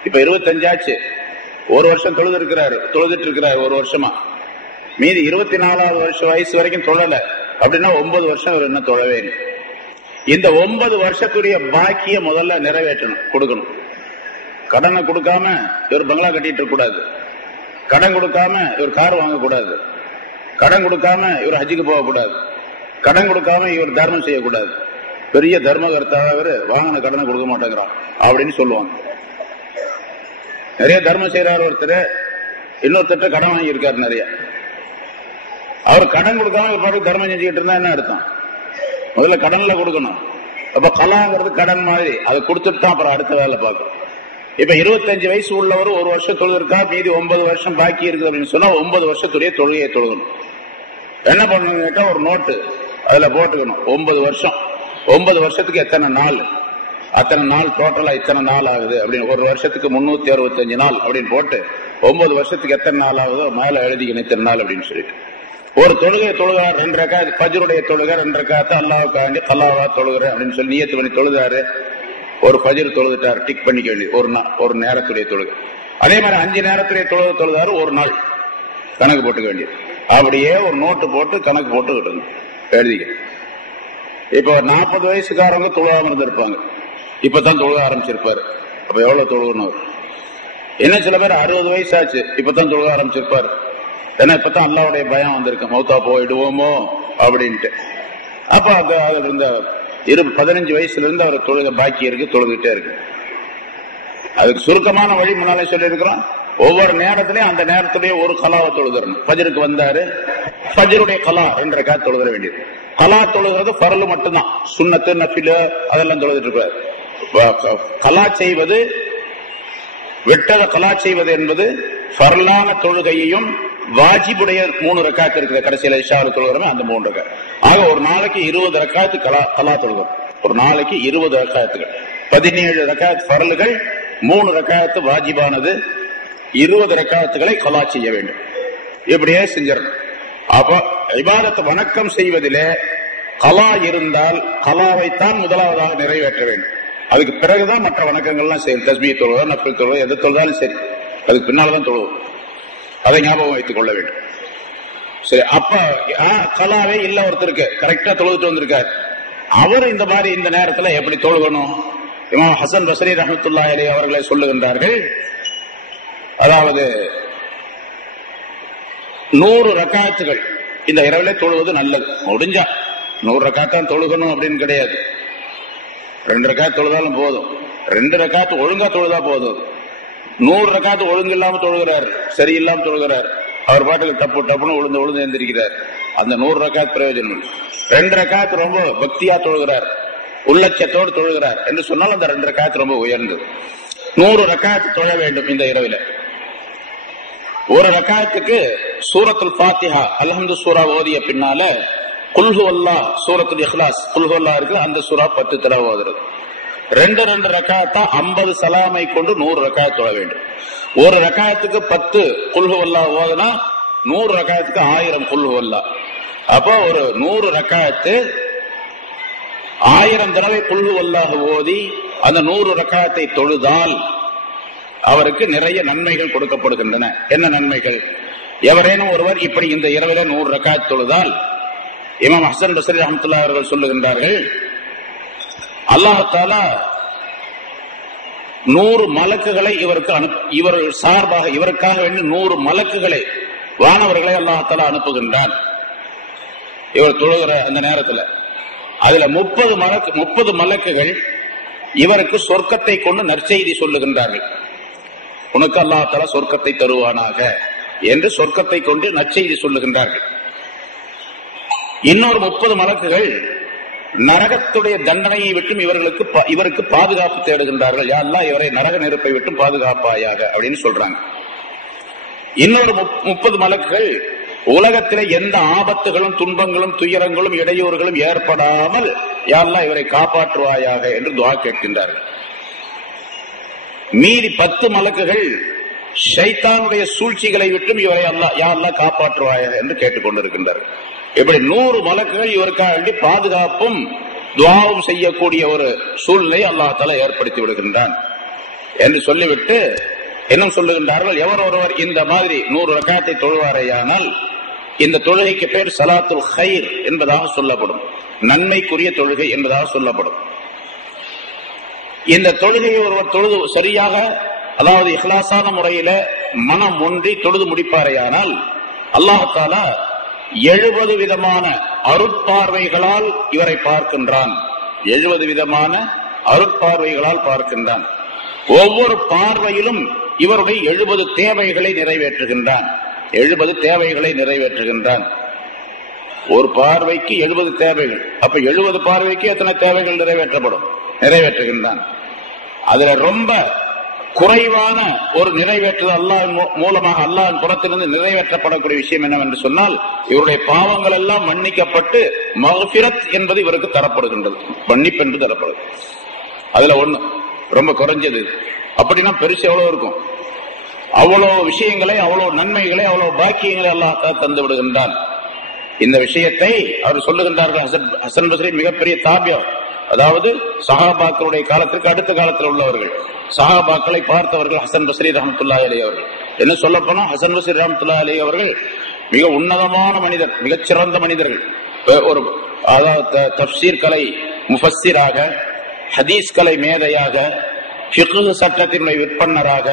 இப்ப 25 ஆச்சு, ஒரு வருஷம் தொழுதுட்டு இருக்கிறார் ஒரு வருஷமா. மீதி 24வது வருஷம் வயசு வரைக்கும் தொழல அப்படின்னா 9 வருஷம் அவர் என்ன தொழவே இல்லை. இந்த 9 வருஷத்துடைய பாக்கிய முதல்ல நிறைவேற்றணும், கொடுக்கணும். கடனை கொடுக்காம இவர் பங்களா கட்டிட்டு இருக்க கூடாது, கடன் கொடுக்காம இவர் கார் வாங்கக்கூடாது, கடன் கொடுக்காம இவர் ஹஜ்ஜுக்கு போகக்கூடாது, கடன் கொடுக்காம இவர் தர்மம் செய்யக்கூடாது. பெரிய தர்மகர்த்தாக இவர் வாங்கின கடனை கொடுக்க மாட்டேங்கிறான் அப்படின்னு சொல்லுவாங்க. நிறைய தர்மம் செய்யறாரு ஒருத்தர், இன்னொருத்தர் கடன் வாங்கி இருக்காரு நிறைய. அவர் கடன் கொடுக்காம ஒரு தர்மம் செஞ்சுக்கிட்டு இருந்தா என்ன அர்த்தம்? முதல்ல கடன்ல கொடுக்கணும். அப்ப கலாங்கிறது கடன் மாதிரி, அதை கொடுத்துட்டு தான் அப்புறம் அடுத்த வேலை பார்க்கணும். இப்ப 25 வயசு உள்ளவர் ஒரு வருஷம் தொழுதுருக்கா, மீதி 9 வருஷம் பாக்கி இருக்குது அப்படின்னு சொன்னா 9 வருஷத்துடைய தொழுகையை தொழுகணும். என்ன பண்ணணும் கேட்டா, ஒரு நோட்டு அதுல போட்டுக்கணும் 9 வருஷம், 9 வருஷத்துக்கு எத்தனை நாள், அத்தனை நாள் டோட்டலா இத்தனை நாள் ஆகுது அப்படின்னு, ஒரு வருஷத்துக்கு 365 நாள் அப்படின்னு போட்டு 9 வருஷத்துக்கு எத்தனை நாள் ஆகுதோ மேல எழுதிக்கணும் இத்தனை நாள் அப்படின்னு சொல்லிட்டு. ஒரு தொழுகையை தொழுகார், 2 ரக்காத் ஃபஜ்ருடைய தொழுகை, 2 ரக்காத் அல்லாஹ்வுக்காண்டி கல்லாவா தொழுகிறேன் அப்படின்னு சொல்லி நியத்து பண்ணி தொழுதாரு. ஒரு ஃபஜ்ர் தொழுதுட்டார், டிக் பண்ணிக்க வேண்டியது ஒரு நேரத்துடைய தொழுகை. அதே மாதிரி 5 நேரத்துடைய தொழுதாரு, ஒரு நாள் கணக்கு போட்டுக்க வேண்டியது. அப்படியே ஒரு நோட்டு போட்டு கணக்கு போட்டு எழுதிக்க. இப்போ 40 வயசுக்காரங்க தொழுகாம இருந்திருப்பாங்க, இப்பதான் தொழுக ஆரம்பிச்சிருப்பாரு. அப்ப எவ்வளவு தொழுகணும்? என்ன சில பேர் 60 வயசு ஆச்சு, இப்பதான் தொழுக ஆரம்பிச்சிருப்பாரு. ஏன்னா இப்பதான் அல்லாஹ்வுடைய பயம் வந்திருக்கு, மௌத்தா போயிடுவோமோ அப்படின்ட்டு. அப்ப அதுல இருந்த 15 வயசுல இருந்து அவர் தொழுக பாக்கி இருக்கு, தொழுதுகிட்டே இருக்கு. அதுக்கு சுருக்கமான வழி முன்னாலே சொல்லி இருக்கிறோம். ஒவ்வொரு நேரத்திலையும் அந்த நேரத்துடைய ஒரு கலாவை தொழுதரணும். ஃபஜ்ருக்கு வந்தாரு, ஃபஜ்ருடைய கலா 2 ரக்காத் தொழுதர வேண்டியது. கலா தொழுகிறது ஃபர்லு மட்டும்தான், சுன்னத்து நஃபில் அதெல்லாம் தொழுதுட்டு இருக்காரு. கலா செய்வது, விட்டத கலா செய்வது என்பது ஃபர்லான தொழுகையையும் வாஜிபுடைய 3 ரக்காத்து இருக்கிற கடைசியில இஷாவுல தொழுகிறோமே அந்த 3 ரக்காத். ஆக ஒரு நாளைக்கு 20 ரக்காத்து கலா தொழுகிறோம். ஒரு நாளைக்கு 20 ரக்காத்துகள், 17 ரக்காத் ஃபர்லுகள், 3 ரக்காத்து வாஜிபானது, 20 ரக்காத்துகளை கலா செய்ய வேண்டும். இப்படியே செஞ்சிடணும். அப்போ இபாதத்தை வணக்கம் செய்வதிலே கலா இருந்தால் கலாவைத்தான் முதலாவதாக நிறைவேற்ற வேண்டும். அதுக்கு பிறகுதான் மற்ற வணக்கங்கள்லாம் செய்யும். தஸ்பீஹ் தொழுவதா, நஃபில் தொழுவதா, எது தொழுதாலும் சரி, அதுக்கு பின்னால்தான் தொழுவோம். அதை ஞாபகம் வைத்துக் கொள்ள வேண்டும். சரி, அப்ப கலாவே இல்ல, ஒருத்தருக்கு கரெக்டா தொழுதுட்டு வந்திருக்காரு, அவர் இந்த மாதிரி இந்த நேரத்தில் எப்படி தொழுகணும்? இமாம் ஹசன் பஸ்ரி ரஹ்மத்துல்லாஹி அலைஹி அவர்களை சொல்லுகின்றார்கள், அதாவது 100 ரக்காத்துகள் இந்த இரவிலே தொழுவது நல்லது. முடிஞ்சா 100 ரக்காத்தான் தொழுகணும் அப்படின்னு கிடையாது. 2 ரக்காத் தொழுதாலும் போதும், 2 ரக்காத்து ஒழுங்கா தொழுதா போதும். 100 ரக்காத்து ஒழுங்கு இல்லாம தொழுகிறார், சரியில்லாம தொழுகிறார், அவர் பாட்டுக்கு டப்பு டப்புன்னு உழுந்து எந்திரிக்கிறார், அந்த 100 ரக்காத் பிரயோஜனம். 2 ரக்காத்து ரொம்ப பக்தியா தொழுகிறார், உள்ளட்சத்தோடு தொழுகிறார் என்று சொன்னால் அந்த 2 ரக்காத்து ரொம்ப உயர்ந்தது. 100 ரக்காத்து தொழ வேண்டும் இந்த இரவில. ஒரு ரக்காத்துக்கு சூரத்துல் ஃபாத்திஹா அல்ஹம்து சூரா ஓதிய பின்னால குல்ஹு அல்லாஹ் சூரத்துல் இஹ்லாஸ் குல்ஹு அல்லாஹ் இருக்கு, அந்த சூரா 10 தடவை ஓதுறது. 2 ரக்காத்தா 50 சலாமை கொண்டு 100 ரக்காத் தொழ வேண்டும். ஒரு ரக்காத்துக்கு 10 குல்ஹு அல்லாஹ் ஓதுனா 100 ரக்காத்துக்கு 1000 குல்ஹு அல்லாஹ். அப்போ ஒரு 100 ரக்காத்து 1000 தடவை குல்ஹு அல்லாஹ் ஓதி அந்த 100 ரக்காத்தை தொழுதால் அவருக்கு நிறைய நன்மைகள் கொடுக்கப்படுகின்றன. என்ன நன்மைகள்? எவரேனும் ஒருவர் இப்படி இந்த இரவில 100 ரக்காத் தொழுதால், இமாம் ஹசன் பஸ்ரி ரஹ்மத்துல்லாஹி அவர்கள் சொல்லுகின்றார்கள், அல்லாஹ் தஆலா 100 மலக்குகளை இவர்கள் சார்பாக இவருக்காக வேண்டி 100 மலக்குகளை வானவர்களை அல்லாஹ் தஆலா அனுப்புகின்றான் இவர் தொழுகிற அந்த நேரத்தில். அதுல 30 மலக்குகள் இவருக்கு சொர்க்கத்தை கொண்டு நற்செய்தி சொல்லுகின்றார்கள். உனக்கு அல்லாஹ் தஆலா சொர்க்கத்தை தருவானாக என்று சொர்க்கத்தை கொண்டு நற்செய்தி சொல்லுகின்றார்கள். இன்னொரு 30 மலக்குகள் நரகத்துடைய தண்டனையை விட்டும் இவருக்கு பாதுகாப்பு தேடுகின்றார்கள். யா அல்லாஹ் இவரை நரக நெருப்பை விட்டும் பாதுகாப்பாயாக அப்படின்னு சொல்றாங்க. இன்னொரு 30 மலக்குகள் உலகத்திலே எந்த ஆபத்துகளும் துன்பங்களும் துயரங்களும் இடையூறுகளும் ஏற்படாமல் யா அல்லாஹ் இவரை காப்பாற்றுவாயாக என்று துஆ கேட்கின்றார்கள். மீதி 10 மலக்குகள் ஷைத்தானுடைய சூழ்ச்சிகளை விட்டும் இவரை யா அல்லாஹ் காப்பாற்றுவாயாக என்று கேட்டுக்கொண்டிருக்கின்றார்கள். இப்படி 100 மலக்குகள் இவருக்காக வேண்டி பாதுகாப்பும் துஆவும் செய்யக்கூடிய ஒரு சூழ்நிலை அல்லாஹ் தஆலா ஏற்படுத்தி விடுகின்றான் என்று சொல்லிவிட்டு இன்னும் சொல்லுகின்றார்கள், எவர் ஒருவர் இந்த மாதிரி 100 ரக்காத்தை தொழுவாரையானால் இந்த தொழுகைக்கு பேர் சலாத்துல் ஹைர் என்பதாக சொல்லப்படும், நன்மைக்குரிய தொழுகை என்பதாக சொல்லப்படும். இந்த தொழுகையை ஒருவர் தொழுது சரியாக, அதாவது இஹ்லாஸான முறையில மனம் ஒன்றி தொழுது முடிப்பாரையானால் அல்லாஹ் தஆலா 70 விதமான அருட்பார்வைகளால் இவரை பார்க்கின்றான். 70 விதமான அருட்பார்வைகளால் பார்க்கின்றான். ஒவ்வொரு பார்வையிலும் இவருடைய 70 தேவைகளை நிறைவேற்றுகின்றான். 70 தேவைகளை நிறைவேற்றுகின்றான். ஒரு பார்வைக்கு 70 தேவைகள். அப்ப 70 பார்வைக்கு எத்தனை தேவைகள் நிறைவேற்றுகின்றான். அதுல ரொம்ப குறைவான ஒரு நிறைவேற்றுதல் அல்லாஹ் மூலமாக அல்லாஹ்வின் புறத்திலிருந்து நிறைவேற்றப்படக்கூடிய விஷயம் என்னவென்று சொன்னால், இவருடைய பாவங்கள் எல்லாம் மன்னிக்கப்பட்டு மக்ஃபிரத் என்பது இவருக்கு தரப்படுகின்றது, மன்னிப்பு என்று தரப்படுது. அதுல ஒண்ணு ரொம்ப குறைஞ்சது. அப்படின்னா பெருசு எவ்வளவு இருக்கும்? அவ்வளவு விஷயங்களை, அவ்வளவு நன்மைகளை, அவ்வளவு பாக்கியங்களை அல்லாஹ் தந்து விடுகின்றான். இந்த விஷயத்தை அவர் சொல்லுகின்றார்கள். ஹசன் பஸ்ரி மிகப்பெரிய தாபியர், அதாவது சஹாபாக்களுடைய காலத்திற்கு அடுத்த காலத்தில் உள்ளவர்கள், சஹாபாக்களை பார்த்தவர்கள் ஹசன் பஸ்ரி ரஹ்மத்துல்லாஹி அலைஹி அவர்கள். என்ன சொல்ல போனா ஹசன் பஸ்ரி ரஹ்மத்துல்லாஹி அலைஹி அவர்கள் மிக உன்னதமான மனிதர், மிகச்சிறந்த மனிதர்கள். ஒரு அதாவது தஃப்சீர் கலை முஃபஸ்ஸிராக, ஹதீஸ் கலை மேதையாக, ஃபிக்ஹ் சட்டத்தினுடைய விற்பனராக,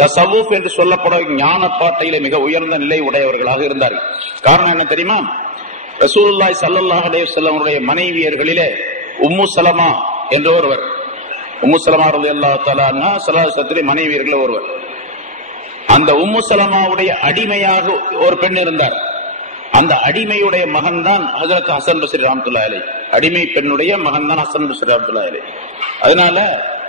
தஸவ்வுஃப் என்று சொல்லப்படும் ஞான பாட்டையிலே மிக உயர்ந்த நிலை உடையவர்களாக இருந்தார்கள். காரணம் என்ன தெரியுமா? ரசூலுல்லாஹி ஸல்லல்லாஹு அலைஹி வஸல்லம் அவருடைய மனைவியர்களிலே உம்மு சலமா என்ற ஒருவர், உம்மு சலமா ரலியல்லாஹு தஆலா அன்ஹா ஸல்லல்லாஹு மனைவியர்கள் ஒருவர். அந்த உம்மு சலமாவுடைய அடிமையாக ஒரு பெண் இருந்தார். அந்த அடிமையுடைய மகன் தான் ஹஜ்ரத் ஹசன் பஸ்ரி ரஹ்மத்துல்லாஹி அலைஹி. அடிமை பெண்ணுடைய மகன் தான் ஹசன் பஸ்ரி ரஹ்மத்துல்லாஹி அலைஹி. அதனால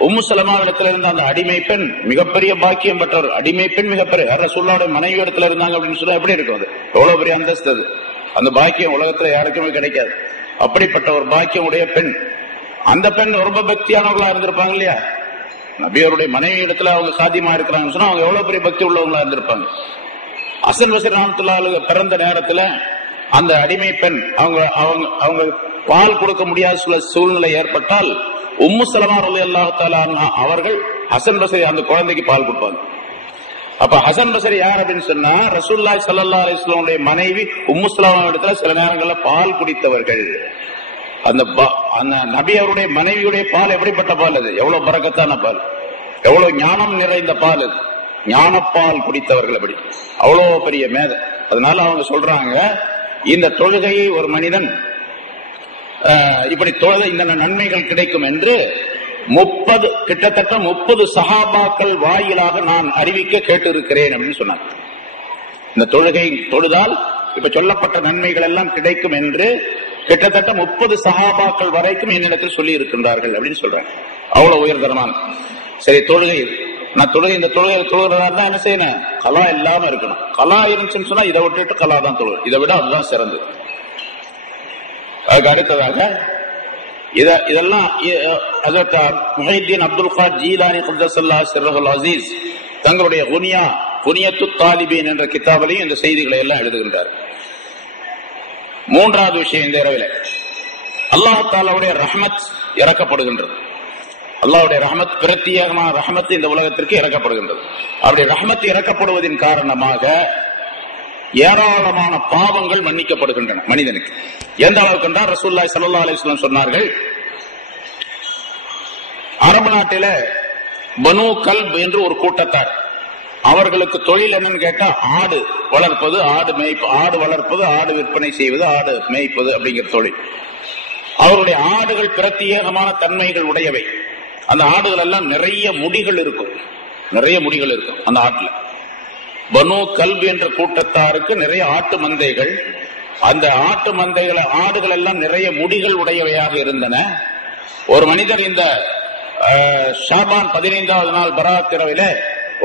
உம்மு சலமா இடத்துல இருந்த அந்த அடிமை பெண் மிகப்பெரிய பாக்கியம் பெற்றவர். அடிமை பெண் மிகப்பெரிய, ரசூலுல்லாஹ்வுடைய மனைவி இடத்துல இருந்தாங்க அப்படின்னு சொன்னா எப்படி இருக்கும்? அது எவ்வளவு பெரிய அந்தஸ்து! அது அந்த பாக்கியம் உலகத்துல யாருக்குமே கிடைக்காது. அப்படிப்பட்ட ஒரு பாக்கியம் உடைய பெண். அந்த பெண் ரொம்ப பக்தியானவர்களா இருந்திருப்பாங்க இல்லையா? நபியருடைய மனைவி இடத்துல அவங்க சாத்தியமா இருக்கிறாங்கன்னு சொன்னா அவங்க எவ்வளவு பெரிய பக்தி உள்ளவங்களா இருந்திருப்பாங்க. ஹசன் பஸ்ரி ரஹ்மத்துல்லாஹி அலைஹி பிறந்த நேரத்துல அந்த அடிமை பெண் அவங்க பால் கொடுக்க முடியாத சூழ்நிலை ஏற்பட்டால் உம்மு சலமா ரலியல்லாஹு தஆலா அன்ஹா அவர்கள் ஹசன் பஸ்ரி அந்த குழந்தைக்கு பால் கொடுப்பாங்க. அப்ப ஹசன் பஸ்ரி யார் அப்படின்னு சொன்னா ரசூலுல்லாஹி ஸல்லல்லாஹு அலைஹி வஸல்லம் மனைவி உம்மு சலமா இடத்துல சில நேரங்கள்ல பால் குடித்தவர்கள். அந்த நபி அவருடைய மனைவியுடைய பால் எப்படிப்பட்ட பால் அது? எவ்வளவு பரக்கத்தான பால், எவ்வளவு ஞானம் நிறைந்த பால் அது. ஞானப்பால் குடித்தவர்கள் அப்படி அவ்வளவு பெரிய மேதை. அதனால அவங்க சொல்றாங்க, இந்த தொழுகையை ஒரு மனிதன் இப்படி தொழுகை இந்த நன்மைகள் கிடைக்கும் என்று கிட்டத்தட்ட 30 சஹாபாக்கள் வாயிலாக நான் அறிவிக்க கேட்டு இருக்கிறேன் அப்படின்னு சொன்னாங்க. இந்த தொழுகை தொழுதால் இப்ப சொல்லப்பட்ட நன்மைகள் எல்லாம் கிடைக்கும் என்று கிட்டத்தட்ட 30 சஹாபாக்கள் வரைக்கும் என்னிடத்தில் சொல்லி இருக்கின்றார்கள் அப்படின்னு சொல்றாங்க. அவ்வளவு உயர்தரமான சரி தொழுகை. நான் இந்த தொழுகையை தொழுகிறதா இருந்தா என்ன செய்யணும்? கலா இல்லாம இருக்கணும். கலா இருந்துச்சுன்னு சொன்னா இதை விட்டுட்டு கலா தான் தொழு, இதை விட அதுதான் சிறந்தது. அதுக்கு அடுத்ததாக இதெல்லாம் முஹைதீன் அப்துல் காத் ஜீலானி குத்தஸல்லாஹு சிர்ரஹுல் அஸீஸ் தங்களுடைய குனியத்து தாலிபீன் என்ற கிதாபிலையும் இந்த செய்திகளை எல்லாம் எழுதுகின்றார். மூன்றாவது விஷயம், இந்த இரவில அல்லாஹ் தஆலாவுடைய ரஹ்மத் இறக்கப்படுகின்றது. அல்லாஹ்வுடைய ரஹ்மத் பிரத்யேகமான ரஹ்மத் இந்த உலகத்திற்கு இறக்கப்படுகின்றது. அப்படி ரஹ்மத் இறக்கப்படுவதன் காரணமாக ஏராளமான பாவங்கள் மன்னிக்கப்படுகின்றன மனிதனுக்கு. எந்த அளவுக்கு என்றால் ரசூலுல்லாஹி ஸல்லல்லாஹு அலைஹி வஸல்லம் சொன்னார்கள், அரபு நாட்டில பனு கல்ப் என்று ஒரு கூட்டத்தார், அவர்களுக்கு தொழில் என்னன்னு கேட்டா ஆடு வளர்ப்பது, ஆடு வளர்ப்பது, ஆடு விற்பனை செய்வது, ஆடு மேய்ப்பது அப்படிங்கிற தொழில். அவருடைய ஆடுகள் பிரத்யேகமான தன்மைகள் உடையவை. அந்த ஆடுகள் எல்லாம் நிறைய முடிகள் இருக்கும், அந்த ஆட்டுல. பனு கல்ப் என்ற கூட்டத்தாருக்கு நிறைய ஆட்டு மந்தைகள். அந்த ஆடுகள் எல்லாம் நிறைய முடிகள் உடையவையாக இருந்தன. ஒரு மனிதர் இந்த ஷாபான் 15வது நாள் பராத் இரவிலே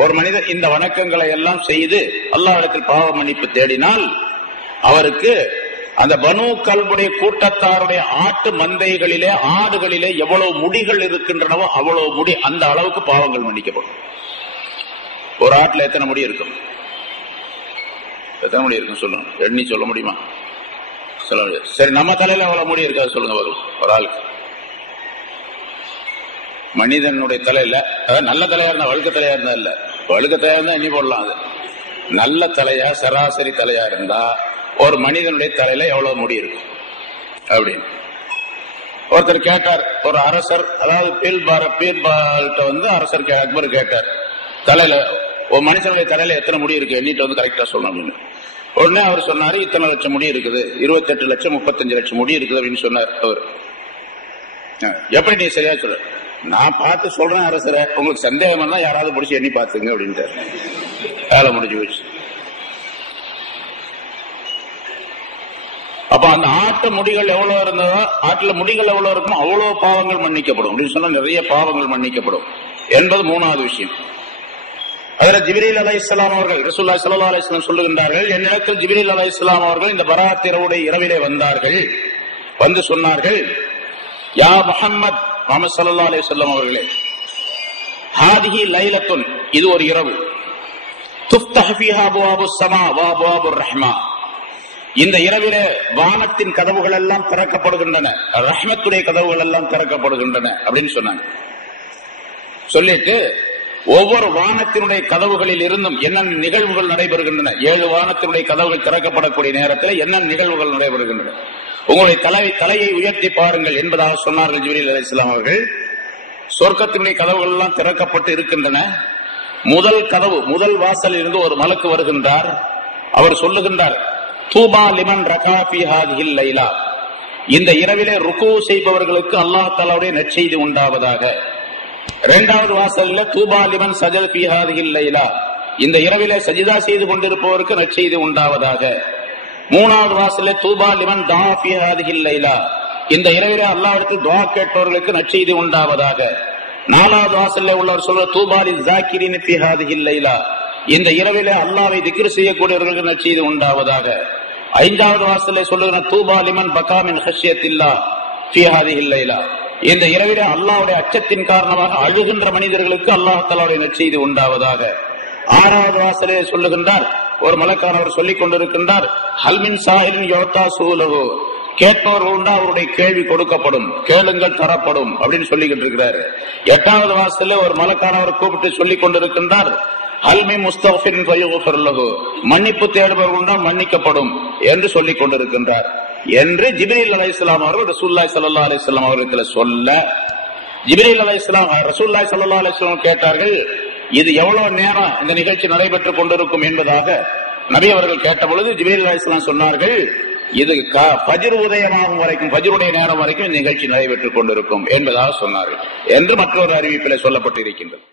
ஒரு மனிதர் இந்த வணக்கங்களை எல்லாம் செய்து அல்லாஹ்விடத்தில் பாவ மன்னிப்பு தேடினால் அவருக்கு அந்த பனு கல்புடைய கூட்டத்தாருடைய ஆட்டு மந்தைகளிலே ஆடுகளிலே எவ்வளவு முடிகள் இருக்கின்றனவோ அவ்வளவு முடி, அந்த அளவுக்கு பாவங்கள் மன்னிக்கப்படும். ஒரு ஆட்டுல எத்தனை முடி இருக்கும்? எத்தனை முடி இருக்கும் சொல்லுங்க, எண்ணி சொல்ல முடியுமா? சொல்ல முடியாது. சரி, நம்ம தலையில எவ்வளவு முடி இருக்காது சொல்லுங்க. வரும் ஒரு ஆளுக்கு மனிதனுடைய தலையில, நல்ல தலையா இருந்தா, வழுக்க தலையா இருந்தா இல்ல, வழுக்க தலையா இருந்தா எண்ணி போடலாம். அது நல்ல தலையா சராசரி தலையா இருந்தா ஒரு மனிதனுடைய தலையில எவ்வளவு முடி இருக்கும் அப்படின்னு ஒருத்தர் கேட்டார். ஒரு அரசர், அதாவது பீர்பால்ட்ட வந்து அரசர் அக்பர் கேட்டார், தலையில ஒரு மனுஷனுடைய தலையில எத்தனை முடி இருக்கு எண்ணிட்டு வந்து கரெக்டா சொல்லணும் அப்படின்னு. உடனே அவர் சொன்னாரு, இத்தனை லட்சம் முடி இருக்குது, 28 லட்சம் 35 லட்சம் முடி இருக்குது அப்படின்னு சொன்னார் அவர். எப்படி நீ சரியா சொல்ற? நான் பார்த்து சொல்றேன் அரசரை, உங்களுக்கு சந்தேகம் தான் யாராவது பிடிச்சி எண்ணி பாத்துங்க அப்படின்ட்டு. வேலை முடிஞ்சு போச்சு. அப்ப அந்த ஆட்டு முடிகள் எவ்வளவு இருந்ததோ, ஆட்டுல முடிகள் எவ்வளவு இருக்குமோ அவ்வளவு பாவங்கள் மன்னிக்கப்படும் அப்படின்னு சொன்னா நிறைய பாவங்கள் மன்னிக்கப்படும் என்பது மூணாவது விஷயம். அதில் ஜிப்ரீல் அலைஹிஸ்ஸலாம் அவர்கள் ரசூலுல்லாஹி ஸல்லல்லாஹு அலைஹி வஸல்லம் சொல்லுகின்றார்கள், என்னிடத்தில் ஜிப்ரீல் அலைஹிஸ்ஸலாம் அவர்கள் இந்த பராத் இரவிலே வந்தார்கள். வந்து சொன்னார்கள், யா முஹம்மத் ஸல்லல்லாஹு அலைஹி வஸல்லம் அவர்களே, ஹாதிஹி லைலத்துன், இது ஒரு இரவு, துஃப்தஹு ஃபீஹா அப்வாபுஸ் ஸமா வ அப்வாபுர் ரஹ்மா, இந்த இரவிலே வானத்தின் கதவுகள் எல்லாம் திறக்கப்படுகின்றன, ரஹ்மத்துடைய கதவுகள் எல்லாம் திறக்கப்படுகின்றன அப்படின்னு சொன்னாங்க. சொல்லிட்டு ஒவ்வொரு வானத்தினுடைய கதவுகளில் இருந்தும் என்னென்ன நிகழ்வுகள் நடைபெறுகின்றன, 7 வானத்தினுடைய கதவுகள் திறக்கப்படக்கூடிய நேரத்தில் என்னென்ன நிகழ்வுகள் நடைபெறுகின்றன, உங்களுடைய தலையை உயர்த்தி பாருங்கள் என்பதாக சொன்னார்கள் ஜிப்ரீல் அலைஹிஸ்ஸலாம் அவர்கள். சொர்க்கத்தினுடைய கதவுகள் எல்லாம் திறக்கப்பட்டு இருக்கின்றன. முதல் கதவு, முதல் வாசல் இருந்து ஒரு மலக்கு வருகின்றார். அவர் சொல்லுகின்றார், தூபா லிமன் ரகா ஃபீ ஹாதிஹில் லைலா, இந்த இரவிலே ருக்கு செய்பவர்களுக்கு அல்லாஹ் தஆலாவுடைய நற்செய்தி உண்டாவதாக. இரண்டாவது வாசல்ல தூபா லிமன் சஜத ஃபீ ஹாதிஹில் லைலா, இந்த இரவிலே சஜிதா செய்து கொண்டிருப்பவருக்கு நற்செய்தி உண்டாவதாக. மூணாவது வாசல்ல தூபா லிமன் தஆ ஃபீ ஹாதிஹில் லைலா, இந்த இரவிலே அல்லாஹ்விடத்தில் துஆ கேட்டவர்களுக்கு நற்செய்தி உண்டாவதாக. நாலாவது வாசல்ல உள்ளவர் சொல்ற தூபா லிஸாக்கிரின் ஃபீ ஹாதிஹில் லைலா, இந்த இரவிலே அல்லாஹ்வை திக்ர் செய்யக்கூடியவர்களுக்கு நற்செய்தி உண்டாவதாக. ஐந்தாவது வாசல்ல சொல்லுகிற தூபா லிமன் பகா மின் ஹஷ்யத்தில்லாஹ் ஃபீ ஹாதிஹில் லைலா, இந்த இரவிலே அல்லாஹ்வுடைய அச்சத்தின் காரணமாக அழுகின்ற மனிதர்களுக்கு அல்லாஹ் தஆலாவுடைய நற்செய்தி உண்டாவதாக. ஆறாவது வாசலே சொல்லுகின்றார், ஒரு மலக்கானவர் சொல்லிக் கொண்டிருக்கின்றார், ஹல்மின் சாஹிலின் யோத்தா சூலஹு, கேட்பவர்கள் உண்டா அவருடைய கேள்வி கொடுக்கப்படும், கேளுங்கள் தரப்படும் அப்படின்னு சொல்லிக்கிட்டு இருக்கிறாரு. எட்டாவது வாசல்ல ஒரு மலக்கானவர் கூப்பிட்டு சொல்லிக் கொண்டிருக்கின்றார், ஹல்மி முஸ்தக்ஃபிரின் ஃபயுக்ஃபர் லஹு, மன்னிப்பு தேடுபவர்கள் உண்டா மன்னிக்கப்படும் என்று சொல்லிக் கொண்டிருக்கின்றார். என்று ஜிப்ரீல் அலைஹிஸ்ஸலாம் அவர்கள் ரசூலுல்லாஹி ஸல்லல்லாஹு அலைஹி வஸல்லம் அவர்களிடத்தில் சொல்ல, ஜிப்ரீல் அலைஹிஸ்ஸலாம் ரசூலுல்லாஹி ஸல்லல்லாஹு அலைஹி வஸல்லம் கேட்டார்கள், இது எவ்வளவு நேரம் இந்த நிகழ்ச்சி நடைபெற்றுக் கொண்டிருக்கும் என்பதாக நபி அவர்கள் கேட்டபொழுது ஜிப்ரீல் அலைஹிஸ்ஸலாம் சொன்னார்கள், இது ஃபஜ்ர் உதயமாகும் வரைக்கும், ஃபஜ்ருடைய நேரம் வரைக்கும் இந்த நிகழ்ச்சி நடைபெற்றுக் கொண்டிருக்கும் என்பதாக சொன்னார்கள் என்று மற்றொரு அறிவிப்பில் சொல்லப்பட்டிருக்கின்றது.